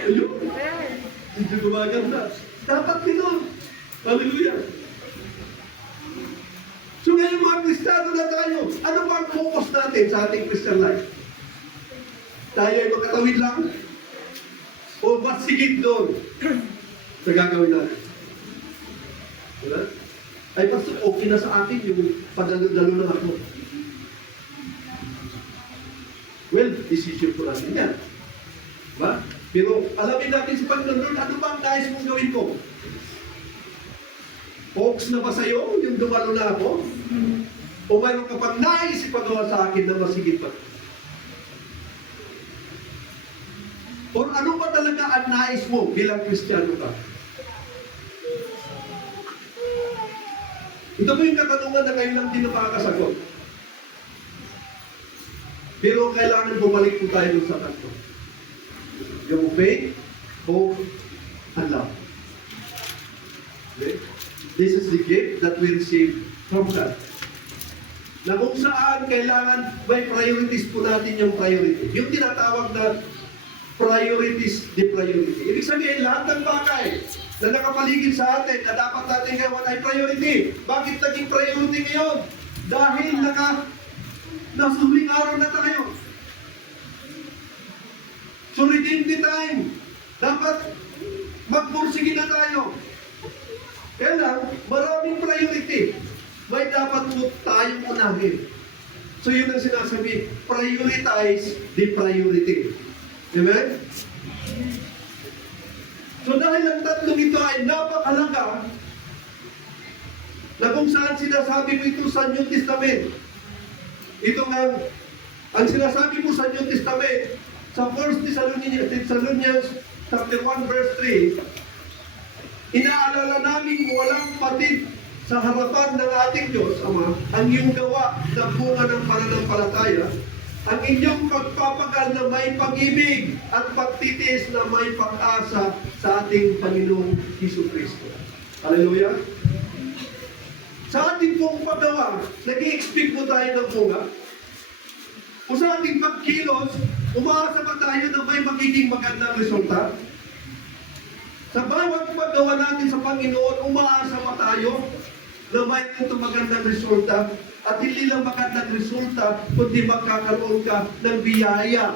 Ayun. Hindi gumaganda. Dapat gano'n. Hallelujah. So ngayon mga Kristiyano na tayo, ano ba ang focus natin sa ating Christian life? Tayo ay magkatawid lang? O mas sigit doon sa gagawin natin? Wala? Ay pastor, okay na sa akin yung padalo-dalo na ako. Well, decision po natin yan. Diba? Pero alamin natin sa Panginoon, ano ba ang nais mong gawin ko? Focus na ba sa'yo yung dumalo na ako? O mayroon ka pang nais ipagawa sa akin na masigit pa? O ano ba talaga ang nais mo bilang Kristiyano ka? Ito po yung katanungan na ngayon lang din na makakasagot. Pero kailangan bumalik po tayo sa tatlo. Yung faith, hope, and love. Okay? This is the gift that we receive from God. Na kung saan kailangan may priorities po natin yung priority. Yung tinatawag na priorities, the priority. Ibig sabihin, lahat ng bagay na nakapaligid sa atin na dapat natin gawan ay priority. Bakit naging priority ngayon? Dahil nasa huling araw na tayo. So redeem the time. Dapat magpursige na tayo. Kaya lang, maraming priority. May dapat po tayong unahin. So yun ang sinasabi, prioritize the priority. Amen? So dahil ang tatlong ito ay napakalaga, na kung saan sinasabi mo ito sa New Testament. Ito nga, ang sinasabi mo sa New Testament, sa 1 Thessalonians chapter 1 verse 3, inaalala namin walang patid sa harapan ng ating Diyos, Ama, ang iyong gawa na bunga ng pananampalataya, ang inyong pagpapagal na may pag-ibig at pagtitiis na may pag-asa sa ating Panginoong Jesucristo. Hallelujah! Sa ating pong paggawa, nag-i-expect po tayo ng bunga. O sa ating pagkilos, umaasa ba tayo na may magiging magandang resulta? Sa bawat paggawa natin sa Panginoon, umaasa ba tayo na may ito magandang resulta? At hindi lang magandang resulta, kundi magkakaroon ka ng biyaya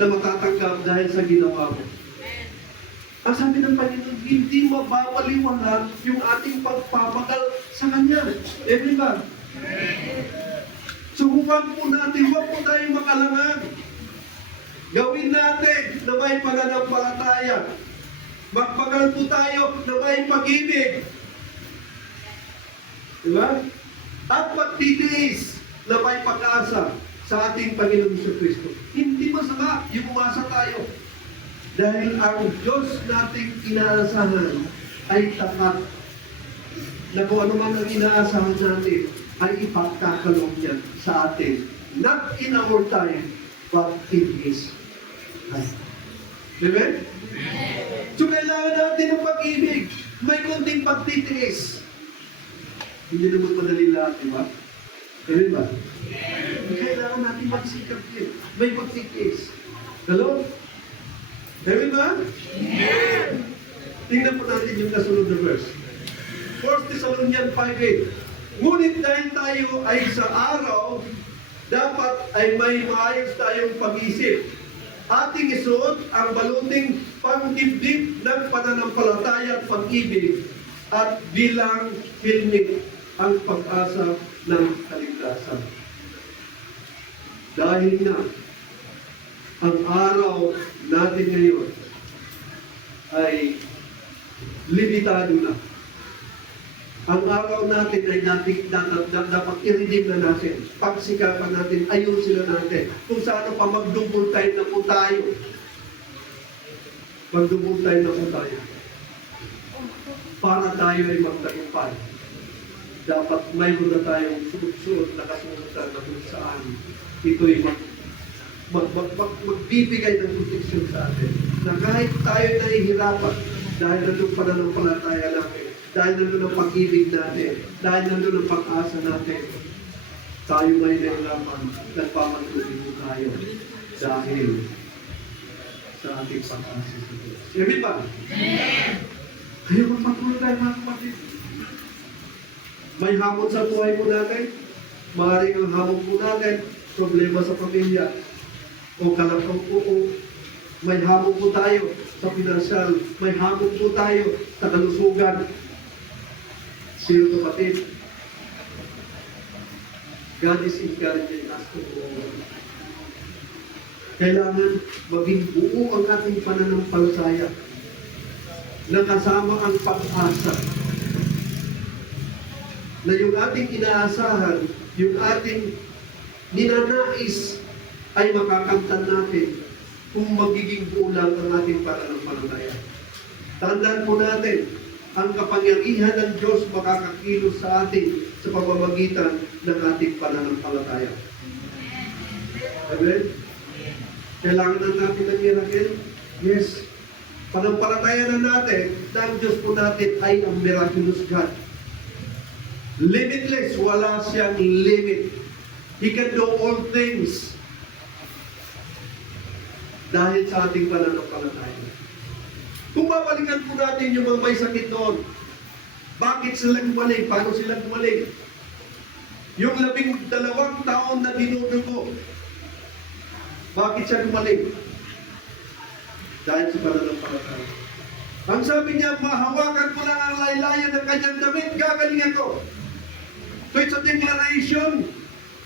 na matatanggap dahil sa ginawa mo. Ang sabi ng Panginoon, hindi mababaliwala yung ating pagpapagal sa Kanya. Amen ba? So huwag po natin, huwag po tayong makalangan. Gawin natin na may pananampalataya. Magpagal po tayo na may pag-ibig. Diba? At magtitiis na may pag-asa sa ating Panginoon Jesucristo. Hindi masama yung umasa tayo. Dahil ang Diyos nating inaasahan ay tapat. Na kung ano man ang inaasahan natin, ay ipagkakalong niya sa atin. Not in our time, but in His time. Amen? So kailangan natin ng pag-ibig. May konting pagtitiis. Hindi naman madali lahat, di ba? Amen ba? Kailangan natin magsikap din. May pagtitiis. Hello? Amen ba? Tingnan po natin yung kasunod na verse. 1 Thessalonians 5:8. Ngunit dahil tayo ay sa araw, dapat ay may maayos tayong pag-isip. Ating isuot ang baluting pangdibdib ng pananampalataya at pag-ibig at bilang helmet ang pag-asa ng kaligtasan. Dahil na ang araw natin ngayon ay limitado na. Ang araw natin ay dapat i-redeem na natin. Pagsikapan natin, ayusin na natin. Kung saan pa mag-double time na po tayo. Mag-double time na po tayo. Para tayo ay magtagumpay. Dapat mayroon na tayong suot-suot na kasunod na kung saan ito'y magbibigay ng protection sa atin. Na kahit tayo nahihirapan, dahil nandun pananampalataya natin, dahil nandun ang pag-ibig natin, dahil nandun ang pag-asa natin, tayo may nahihirapan, nagpapatuloy po tayo dahil sa ating pag-asa sa Diyos. Amen ba? Kaya magpatuloy tayo mga kapatid. May hamon sa buhay mo natin. Maaaring ang hamon po natin, problema sa pamilya. O kalapang oo. May hamon po tayo sa pinansyal. May hamon po tayo sa kalusugan. Sino kapatid? God is encouraging us to go on. Kailangan maging buo ang ating pananampalataya na kasama ang pag-asa. Na yung ating inaasahan, yung ating ninanais ay makakamtan natin kung magiging bulang ang ating pananampalataya. Tandaan po natin, ang kapangyarihan ng Diyos makakakilos sa atin sa pamamagitan ng ating pananampalataya. Amen? Kailangan na natin ng miracle? Yes. Panampalataya na natin na ang Diyos po natin ay ang miraculous God. Limitless, wala siyang limit. He can do all things dahil sa ating pananampalataya. Kung babalikan po natin yung mga may sakit doon, bakit sila gumaling? Paano sila gumaling? Yung 12 taon na dinudugo, bakit siya gumaling? Dahil sa pananampalataya. Ang sabi niya, mahawakan ko lang ang laylayan ng kanyang damit, gagalingan ko. So it's a declaration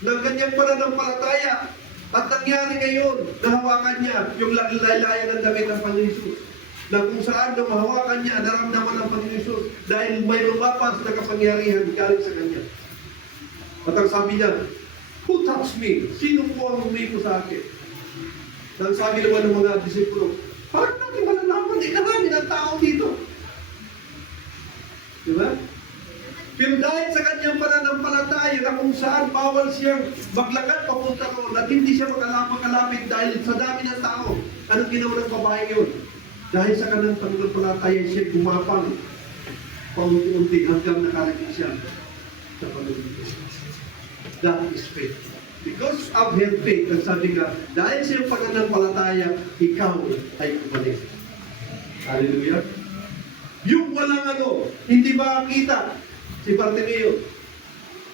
ng kanyang pananampalataya. At nangyari ngayon, nahawakan niya yung laylayan ng damit ng Panginoon Hesus. Na kung saan na mahawakan niya, naramdaman ng Panginoon Hesus dahil may lumapas na kapangyarihan galing sa kanya. At ang sabi niya, who touched me? Sino po ang humipo sa akin? Nang sabi naman ng mga disipulo, paano natin malalaman? Karami ng tao dito. Diba? Pero dahil sa kanyang pananampalataya na kung saan bawal siyang maglakad papunta roon at hindi siya makalapit dahil sa dami ng tao, anong ginawa ng babae yun? Dahil sa kanyang pananampalataya siya gumapang paunti-unti hanggang nakarating siya sa Panginoon. That is faith. Because of her faith, ang sabi nga, dahil sa iyong pananampalataya, ikaw ay gumaling. Hallelujah. Yung walang hindi makakita, si Bartimeo,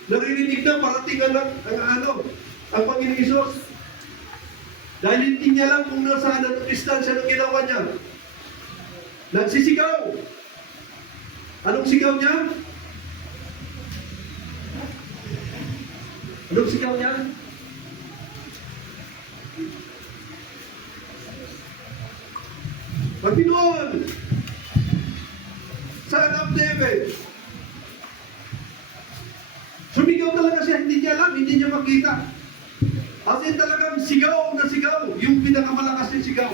naririnig na parating ang Panginoon Hesus. Dahil hindi niya lang kung nasaan ang distansya ng ginawa niya. Nagsisigaw. Anong sigaw niya? Anong sigaw niya? Panginoon, Son of David. Sumigaw talaga siya, hindi niya alam, hindi niya makita. As in talagang sigaw na sigaw, yung pinakamalakas ng sigaw.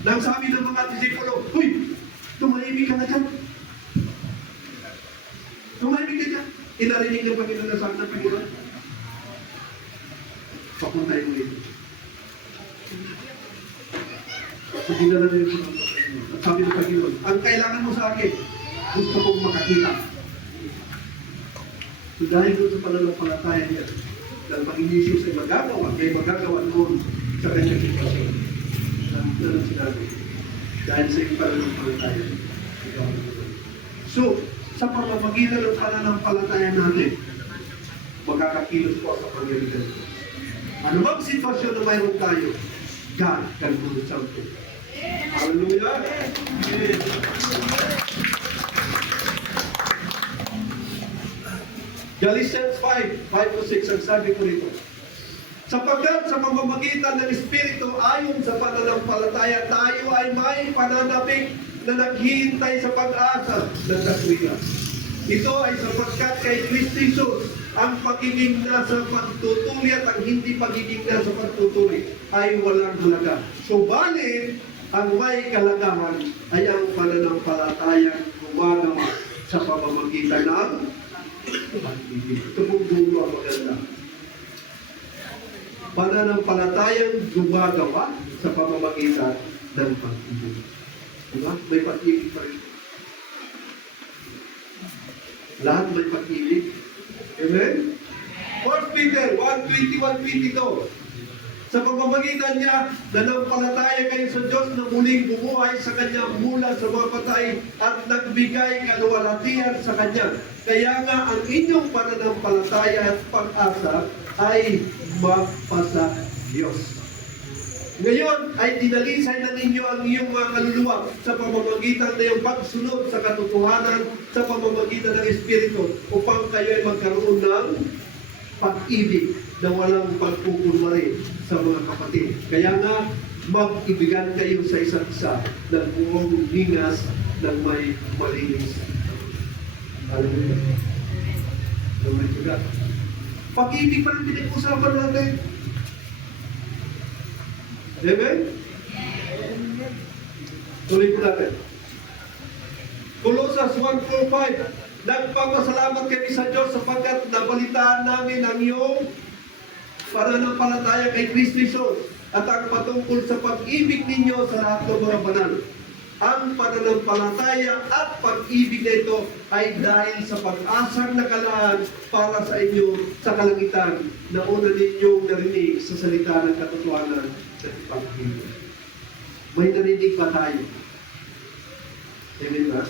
Nang sabi ng mga disipulo, huy, tumahimik ka na dyan. Tumahimik ka dyan. Inarinig ng Panginoon na sabi ng Panginoon, papuntay mo ito. So, dinala na yung at sabi ng Panginoon, ang kailangan mo sa akin, gusto kong makakita. So, dahil doon sa pananampalataya niya, dahil Panginoon Hesus ay magagawa noon sa kanyang sitwasyon. Ang sinabi, dahil sa iyong pananampalataya. So, sa pamamagitan ng pananampalataya natin, magkakakilos po sa Panginoon. Ano bang sitwasyon na mayroon tayo? God can do something. Hallelujah! Amen. Galatians 5:5-6 ang sabi ko rito. Sapagkat sa pamamagitan ng Espiritu ayon sa pananampalataya, tayo ay may pananabik na naghihintay sa pag-asa ng katwiran. Ito ay sapagkat kay Kristo Jesus ang pagiging nasa pagtutuli at ang hindi pagiging nasa pagtutuli ay walang halaga. Subalit, ang may kalagahan ay ang pananampalatayang gumagawa sa pamamagitan ng pag-ibig. Ito pong dulo ang maganda. Pananampalatayang gumagawa sa pamamagitan ng pag-ibig. Diba? May pag-ibig pa rin. Lahat may pag-ibig. Amen? 1 Peter 1:21-22. Sa pamamagitan niya, nanampalataya kayo sa Diyos na muling bumuhay sa Kanya mula sa mga patay at nagbigay kaluwalhatian sa Kanya. Kaya nga ang inyong pananampalataya at pag-asa ay magpasa Diyos. Ngayon ay dinalisay na ninyo ang iyong mga kaluluwa sa pamamagitan na iyong pagsunod sa katotohanan sa pamamagitan ng Espiritu upang kayo ay magkaroon ng pag-ibig na walang pagkukunwari sa mga kapatid. Kaya nga, mag-ibigan kayo sa isa't isa ng buong hingas ng may malinis. Hallelujah. Glory to God. Pag-ibig pa rin pinag-usapan natin. Amen? Tuloy po natin. Colossus 1:4-5. Nagpapasalamat kami sa Diyos sapagkat nabalitaan namin ang iyong pananampalataya kay Kristo Jesus at ang patungkol sa pag-ibig ninyo sa lahat ng mga banal. Ang pananampalataya at pag-ibig na ito ay dahil sa pag-asang nakalaan para sa inyo sa kalangitan na una ninyong narinig sa salita ng katotohanan at pag-ibig. May narinig ba tayo? Amen ba?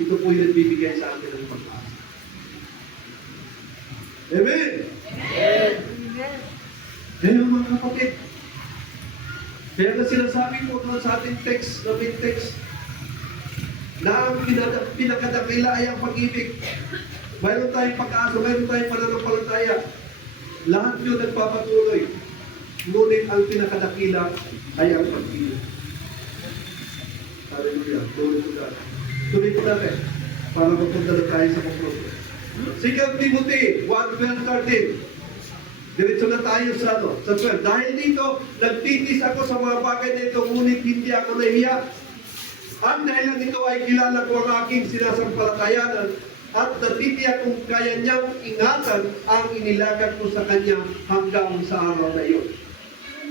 Ito po yung nagbibigay sa atin ng pag-asa. Amen! Amen. Kaya mga kapatid, kaya na sinasabi po doon sa ating text, na main text, na ang pinakadakila ay ang pag-ibig. Mayroon tayong pag-asa, mayroon tayong pananampalataya. Lahat yun nagpapatuloy. Ngunit ang pinakadakila ay ang pag-ibig. Hallelujah. Glory to God. Tuloy po natin para mapunta na tayo sa conclusion. 2 Timothy 1:12-13. Diretso na tayo sa 12. Dahil dito, nagtitis ako sa mga bagay na ito, ngunit hindi ako nahiya. Ang dahilan nito ay kilala ko ang aking sinasampalatayanan at natitiyak kung kaya niyang ingatan ang inilagak ko sa kanya hanggang sa araw na iyon.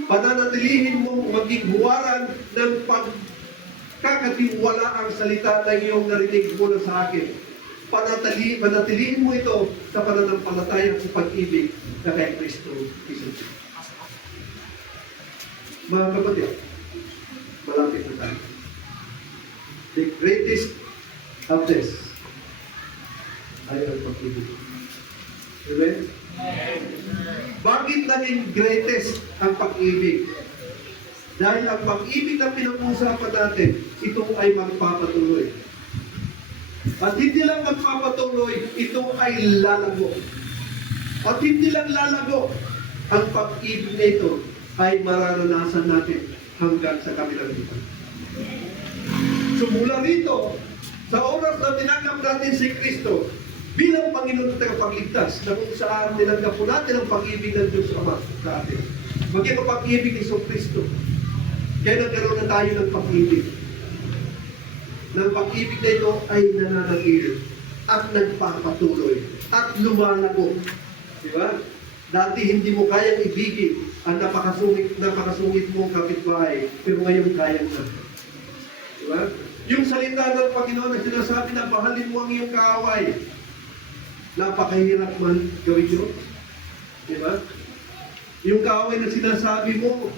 Pananatilihin mong maging huwaran ng pagkakatiwala ang salita ng iyong narinig mula sa akin. Panatilihin mo ito sa pananampalataya sa pag-ibig na kay Kristo Jesus. Mga kapatid, malapit na tayo. The greatest of this ay ang pag-ibig. Amen? Bakit naging greatest ang pag-ibig? Dahil ang pag-ibig na pinag-uusapan natin, ito ay magpapatuloy. At hindi lang magpapatuloy, ito ay lalago. At hindi lang lalago, ang pag-ibig na ito ay mararanasan natin hanggang sa kabilang buwan. So mula rito, sa oras na tinanggap natin si Kristo bilang Panginoon at tagapagligtas, na kung saan tinanggap po natin ang pag-ibig ng Diyos Ama sa atin. Maging ang pag-ibig ni Kristo. Kaya nagkaroon na tayo ng pag-ibig. Ng pag-ibig na ito ay nananagil at nagpapatuloy at lumalago. Di ba? Dati hindi mo kayang ibigin ang napakasungit mong kapitbahay, pero ngayon kaya na. Di ba? Yung salita ng Panginoon na sinasabi na pahalin mo ang iyong kaaway, napakahirap man gawin yun. Di ba? Yung kaaway na sinasabi mo,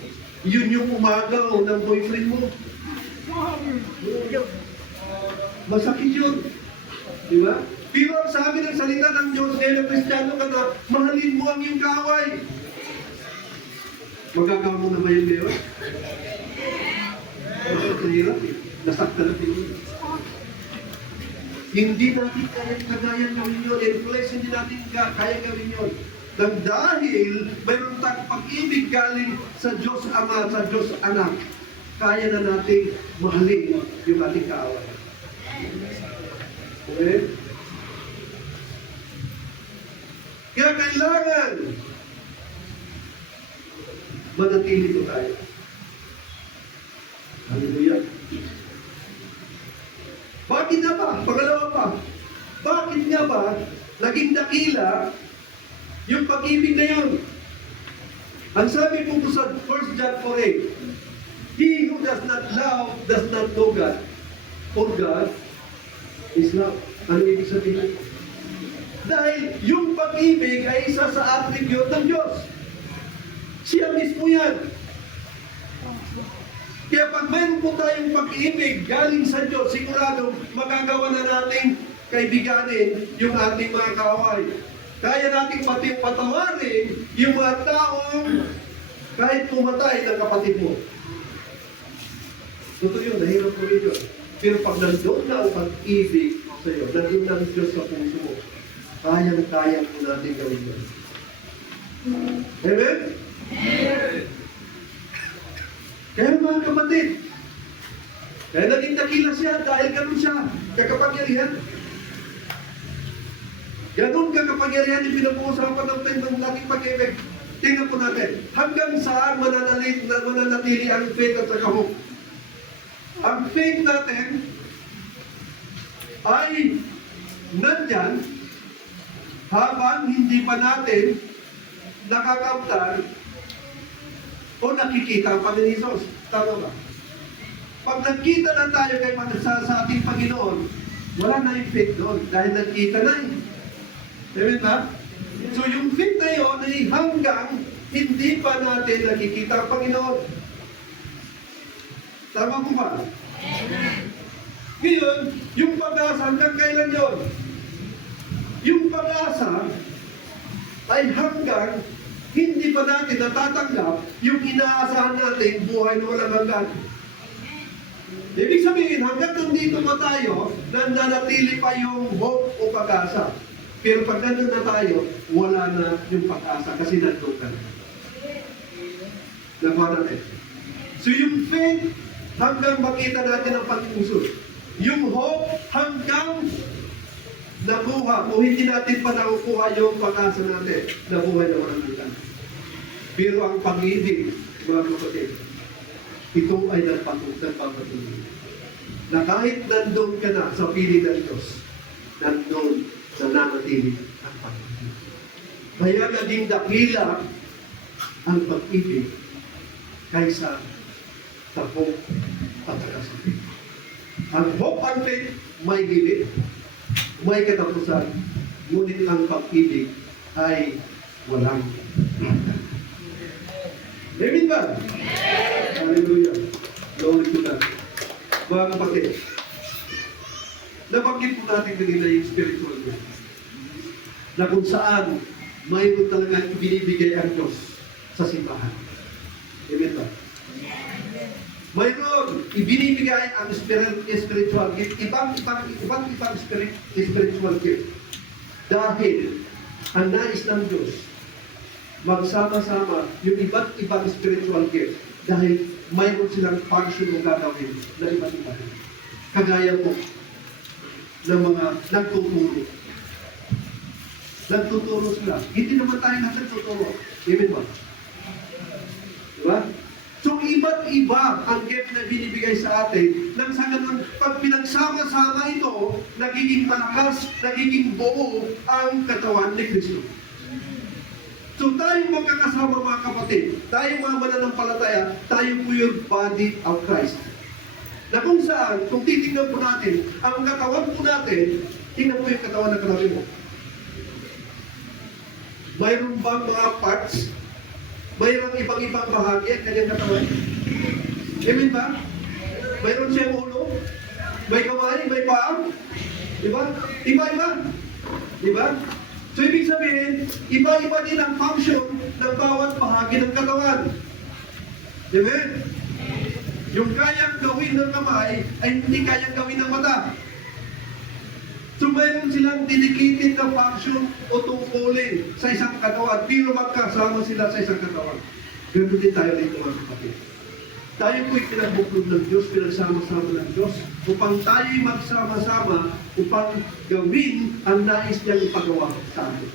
yun yung umagaw ng boyfriend mo. Masakit yun. Di ba? Pero ang sabi ng salita ng Diyos, ngayon ang Kristiyano ka na, mahalin mo ang iyong kaaway. Magagawa mo na ba yun, Leo? Mahirap eh. Nasaktan natin yun. Hindi natin kaya gawin yun. In flesh, hindi natin kaya gawin yun. Nang dahil mayroon tayong pag-ibig galing sa Diyos Ama, sa Diyos Anak, kaya na natin mahalin yung ating kaaway. Okay? Kaya kailangan manatili ko tayo. Hallelujah. Bakit nga ba? Pangalawa pa. Bakit nga ba naging dakila yung pag-ibig na yun? Ang sabi po sa 1 John 4:8, he who does not love does not know God. For God is love. Ano ibig sabihin? Dahil yung pag-ibig ay isa sa attribute ng Diyos. Siya mismo yan. Kaya pag mayroon po tayong pag-ibig galing sa Diyos, sigurado magagawa na nating kaibiganin yung ating mga kaaway. Kaya nating patawarin yung mga taong kahit pumatay ng kapatid mo. Totoo yun, nahirap po rin yun. Pero pag nandoon na ang pag-ibig sa iyo, nandoon ng Diyos sa puso mo, kayang-kaya po natin gawin yun. Amen? Kaya mga kapatid, kaya naging dakila siya dahil ganun siya, kakapangyarihan. Ganun kakapangyarihan yung pinag-uusapan ng ating pag-ibig. Tingnan po natin, hanggang saan mananatili ang faith at saka hope. Ang faith natin ay nandyan habang hindi pa natin nakakamtan o nakikita ang Panginoon Hesus. Tama ba? Pag nagkita na tayo sa ating Panginoon, wala na yung faith doon dahil nagkita na yun. Amen ba? So yung faith na yun ay hanggang hindi pa natin nakikita ang Panginoon. Tama po ba? Ngayon, yung pag-asa hanggang kailan yun? Yung pag-asa ay hanggang hindi pa natin natatanggap yung inaasahan natin buhay na walang hanggan. Ibig sabihin, hanggang nandito pa tayo, nananatili pa yung hope o pag-asa. Pero pag nandun na tayo, wala na yung pag-asa kasi nandun ka na. Nakuha natin. So yung faith, hanggang makita natin ang pag-usod. Yung hope, hanggang nakuha o hindi natin pa nakukuha yung pag-asa natin na buhay na walang hanggan. Pero ang pag-ibig, mga kapatid, ito ay nagpapatuloy. Na kahit nandun ka na sa piling ng Diyos, nandun nananatili ang pag-ibig. Kaya naging dakila ang pag-ibig kaysa sa hope at sa faith. Ang hope and faith may gilid, may katapusan, ngunit ang pag-ibig ay walang hanggan. Amen ba? Hallelujah. Glory to God. Mga kapatid, nabanggit po natin kanina yung spiritual life, na kung saan mayroon talaga binibigay ang Diyos sa simbahan. Amen ba? Mayroon ibinibigay ang spiritual gift, ibang spiritual gift. Dahil ang nais ng Diyos, magsama-sama yung iba't ibang spiritual gift dahil mayroon silang function o gagawin na iba't iba. Kagaya po ng mga nagtuturo. Nagtuturo sila. Hindi naman tayo nagtuturo. Amen ba? Diba? So iba't iba ang gift na binibigay sa atin nang sa ganun, pag pinagsama-sama ito, nagiging malakas, nagiging buo ang katawan ni Kristo. So tayo magkakasama mga kapatid, tayo mga mananampalataya, tayo po yung body of Christ. Na kung saan, kung titignan po natin, ang katawan po natin, tingnan po yung katawan ng kalabi mo. Mayroon bang mga parts? Mayroon ibang-ibang bahagi ang kanyang katawan? Amen ba? Mayroon siyang ulo? May kamay? May paa? Diba? Iba-iba? Diba? So, ibig sabihin, iba-iba din ang function ng bawat bahagi ng katawan. Diba? Yung kayang gawin ng kamay ay hindi kayang gawin ng mata. So, mayroon silang dedicated na function o tungkulin sa isang katawan, pero magkasama sila sa isang katawan. Ganun din tayo dito mga kapatid. Tayo po'y pinagbuklod ng Diyos, pinagsama-sama ng Diyos, upang tayo'y magsama-sama upang gawin ang nais niyang ipagawa sa atin.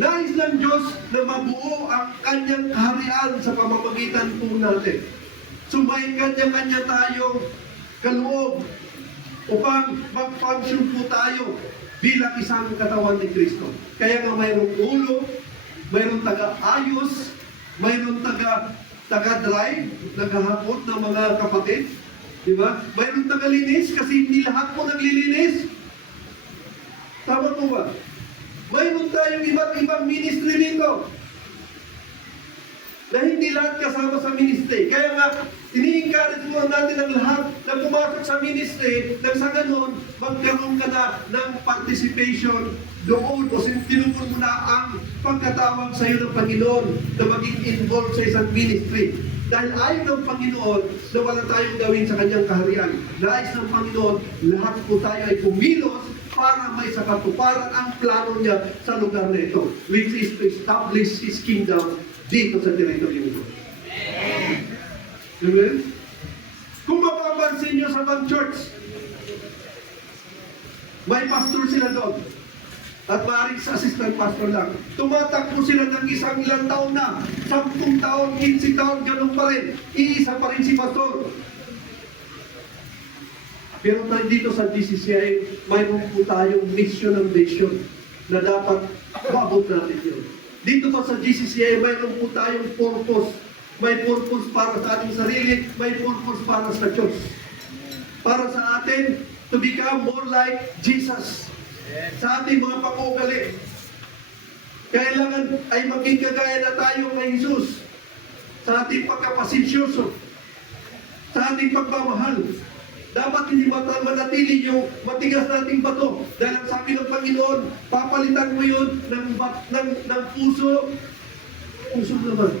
Nais ng Diyos na mabuo ang kanyang kaharian sa pamamagitan po natin. So may kanya-kanya tayong kaloob upang mag-function po tayo bilang isang katawan ni Kristo. Kaya nga mayroong ulo, mayroong taga-ayos, mayroong taga-drive, naghahakot ng mga kapatid. Diba? Mayroong taga-linis kasi hindi lahat po naglilinis. Tama po ba? Mayroon tayong iba't ibang ministry dito na hindi lahat kasama sa ministry. Kaya nga, ini-encourage mo natin ang lahat na pumasok sa ministry nang sa ganun, magkaroon ka na ng participation doon o tinupon mo na ang pagkatawag sa iyo ng Panginoon na maging involved sa isang ministry. Dahil ayaw ng Panginoon na wala tayong gawin sa kanyang kaharian. Nais ng Panginoon, lahat po tayo ay pumilos para may sakatuparan ang plano niya sa lugar na ito, which is to establish His kingdom dito sa teritoryo nito. Amen? Kung mapapansin niyo sa mga church, may pastor sila doon. At maaaring sa assistant pastor lang. Tumatakbo sila ng ilang taon na. 10 taon, 15 taon, ganun pa rin. Iisa pa rin si pastor. Pero dito sa GCCI, mayroon po tayong mission and vision na dapat Mabot natin yun. Dito pa sa GCCI, mayroon po tayong purpose. May purpose para sa ating sarili, may purpose para sa Diyos. Para sa atin, to become more like Jesus. Sa ating mga pag-uugali. Kailangan ay maging kagaya na tayo kay Jesus. Sa ating pagkapasensyoso. Sa ating pagmamahal. Dapat hindi manatili yung matigas nating bato. Dahil ang sabi ng Panginoon, papalitan mo yun ng puso. Puso naman.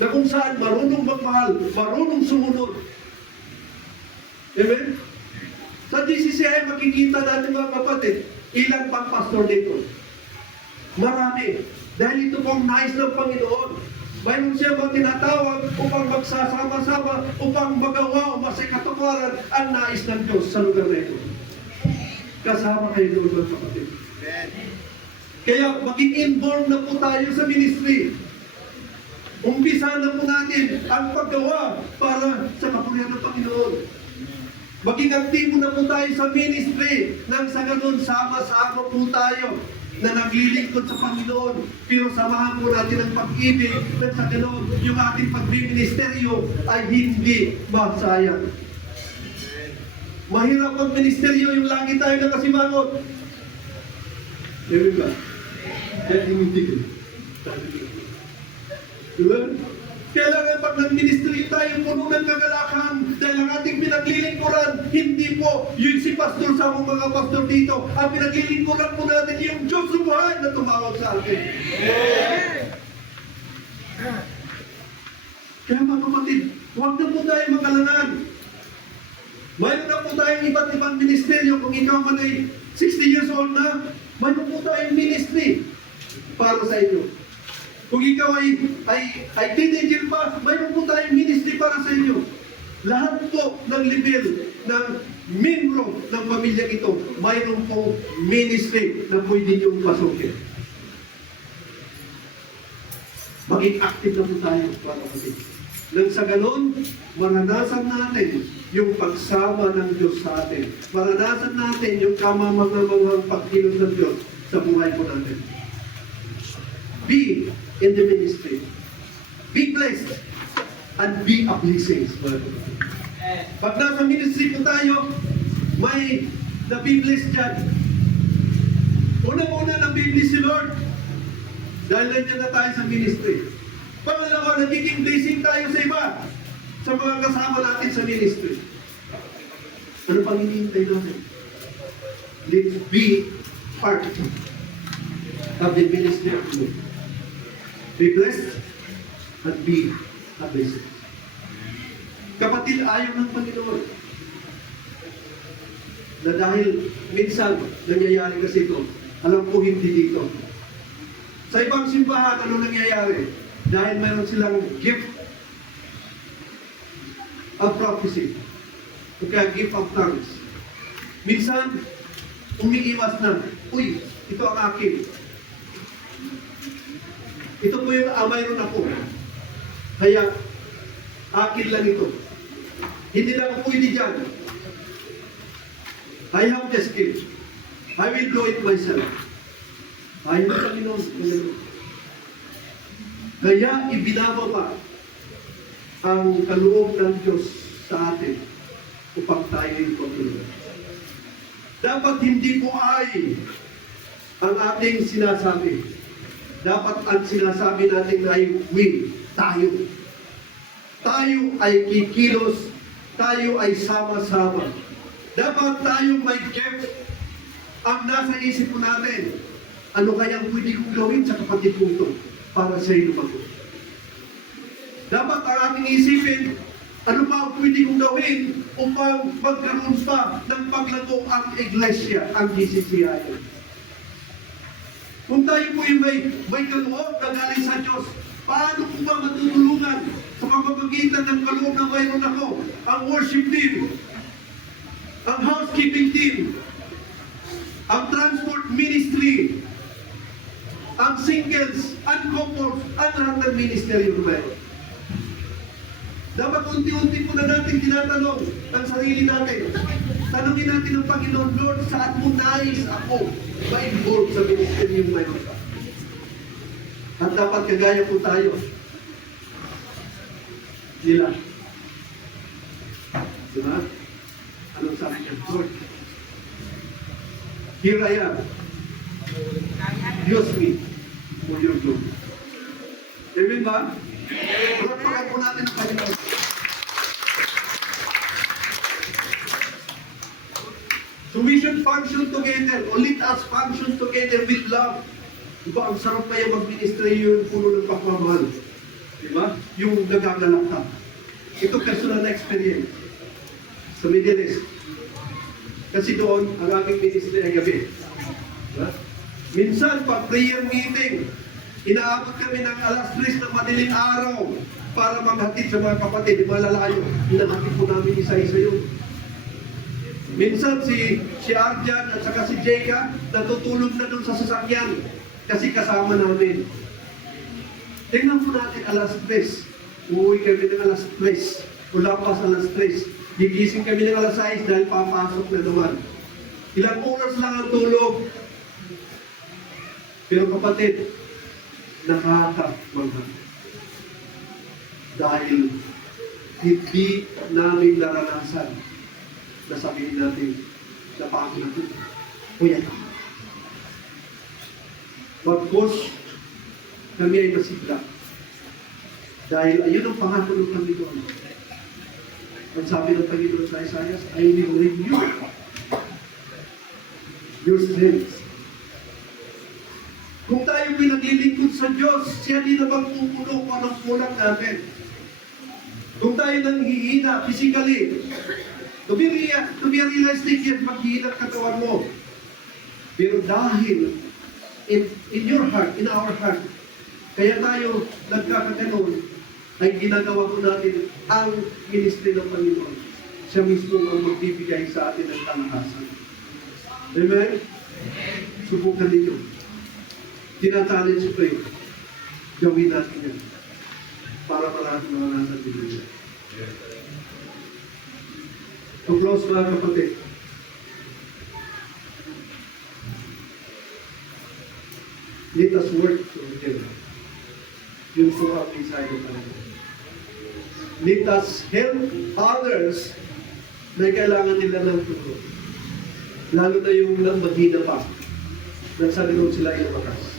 Na kung saan marunong magmahal, marunong sumunod. Amen? Sa GCCI, makikita natin mga kapatid, ilang pang pastor dito. Marami. Dahil ito pong nais ng Panginoon. Mayroon siya mga tinatawag upang magsasama-sama, upang magawa o masikatuparan ang nais ng Diyos sa lugar na ito. Kasama kayo doon mga kapatid. Kaya maging involved na po tayo sa ministry. Umpisa na po natin ang paggawa para sa kapurihan ng Panginoon. Maging aktibo na po tayo sa ministry nang sa ganun sama-sama po tayo na naglilingkod sa Panginoon. Pero samahan po natin ang pag-ibig nang sa ganun yung ating pagbiministeryo ay hindi masayang. Mahirap ang ministeryo yung lagi tayo nakasimangot. Diba? Kaya hindi ko. Diba? Kailangan pag nag-ministry tayo puno ng kagalakan dahil ang ating pinaglilingkuran, hindi po yung si pastor sa mga pastor dito. Ang pinaglilingkuran po natin yung Diyos na buhay na tumawag sa atin. Kaya mga kapatid, huwag na po tayo magalangan. Mayroon na po tayong iba't ibang ministeryo. Kung ikaw man ay 60 years old na, mayroon po tayong ministry para sa inyo. Kung ikaw ay teenager pa, mayroon po tayong ministry para sa inyo. Lahat po ng level ng membro ng pamilya ito, mayroon po ministry na pwede niyong pasukin. Maging active na po tayo para kapatid. Nang sa ganon, maranasan natin yung pagsama ng Diyos sa atin. Maranasan natin yung kamamang-mangang pagkilos ng Diyos sa buhay po natin. Be in the ministry. Be blessed and be a blessing. Pag nasa ministry po tayo, may nabibless dyan. Unang-una nabibless si Lord dahil nandiyan na tayo sa ministry. Pangalawa, nagiging blessing tayo sa iba, sa mga kasama natin sa ministry. Ano pang hinihintay natin? Let's be part of the ministry of God. Be blessed and be a blessing. Kapatid, ayaw ng Panginoon na dahil minsan nangyayari kasi ito, alam ko hindi dito. Sa ibang simbahan, ano nangyayari? Dahil mayroon silang gift of prophecy o kaya gift of tongues. Minsan, umiiwas na, uy, ito ang akin. Ito po yung mayroon ako. Kaya, akin lang ito. Hindi na ako pwede dyan. I have the skill. I will do it myself. Ayaw ng Panginoon. Kaya, ibinababa ang kaloob ng Diyos sa atin upang tayo ay pagtulungan. Dapat hindi po ay ang ating sinasabi. Dapat ang sinasabi natin ay we, tayo. Tayo ay kikilos, tayo ay sama-sama. Dapat tayo may gift. Ang nasa isip po natin, ano kaya pwede kong gawin sa kapatid kong ito para sa iyo lumago? Dapat ang ating isipin, ano pa ang pwede kong gawin upang magkaroon pa ng paglago ang iglesia, ang GCCI. Kung tayo po yung may kaloob na galing sa Diyos, paano po ba matutulungan sa pamamagitan ng kaloob na mayroon ako? Ang worship team, ang housekeeping team, ang transport ministry, ang singles, ang couples, ang lahat ng ministeryo na mayroon. Dapat unti-unti po na natin tinatanong ang sarili natin. Tanungin natin ang Panginoon, Lord, saan mo nais ako ma-involve sa ministeryo na mayroon ka? At dapat kagaya po tayo nila. Diba? Anong sabi niya? Lord, here I am. Use me for your glory. Amen ba? Pagpagan po natin ang Panginoon. So we should function together, or let us function together with love. Diba, ang sarap kaya mag-ministry yung puno ng pagmamahal. Diba? Yung nagagalak ka. Ito personal na experience sa Middle East. Kasi doon, ang aming ministry ay gabi. Diba? Minsan, pag prayer meeting, inaabot kami ng alas 3 ng madaling araw para maghatid sa mga kapatid, malalayo. Hinahatid po namin isa-isa yun. Minsan si Arjan at saka si Jeka natutulog na doon sa sasakyan kasi kasama namin. Tingnan po natin alas 3. Uuwi kami ng alas 3. Wala pa sa alas 3. Gigising kami ng alas 6 dahil papasok na naman. Ilang oras lang ang tulog. Pero kapatid, nakakamanghang. Dahil hindi namin naranasan na sabihin natin na paano natin. Kuya ka. Bagkos, kami ay nasigla. Dahil ayun ang pangako ng Panginoon. Ang sabi ng Panginoon sa Isaiah, I will renew your strength. Kung tayo pinaglilingkod sa Diyos, siya din na magpupuno kung anong kulang natin. Kung tayo nanghihina physically, to be realistic yan, maghihina ang katawan mo. Pero dahil in your heart, in our heart, kaya tayo nagkakaganon, ay ginagawa ko natin ang ministry ng Panginoon. Siya mismo ang magbibigay sa atin ng kalakasan. Amen? Subukan ninyo. Tina-challenge ko yun. Gawin natin yan. Para maraming mga nasa Biblia. To close mga kapatid. Let us work together. Yun po ang mensahe ng Panginoon. Let us help others na kailangan nila ng tulong. Lalo na yung mahina pa. Nang sa loob sila ay lumakas.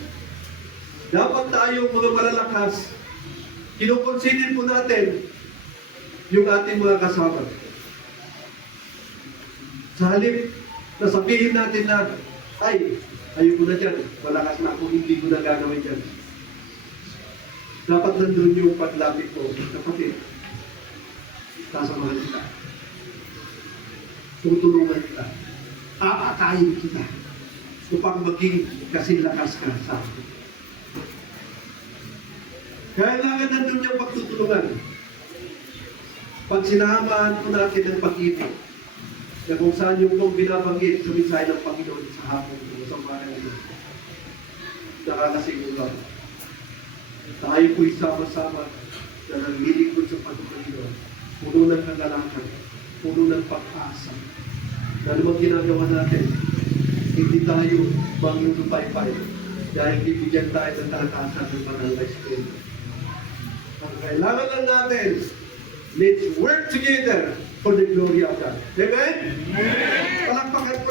Dapat tayong mga malalakas, kinukonsider po natin yung ating mga kasama. Sa halip na sabihin natin na, ay, ayoko na dyan, malakas na ako, hindi ko na gagawin dyan. Dapat nandun yung paglapit ko, kapatid, sasamahan kita. Tutulungan kita. Aakayin kita upang maging kasing lakas ka sa akin. Kailangan nandun yung pagtutulungan. Pag sinamahan po natin ang pag-ibig, na kung saan yung kong binabanggit sa mensahe ng Panginoon sa hapon ko, sa bayan ito, nakakasiguro. Tayo po'y sama-sama na naglilingkod sa Panginoon. Puno ng kagalakan, puno ng pag-asa. Na naman ginagawa natin, hindi tayo manglulupay-pay dahil bibigyan tayo ng kalakasan ng Banal na Espiritu. Ang kailangan lang natin, let's work together for the glory of God. Amen? Palakpakan po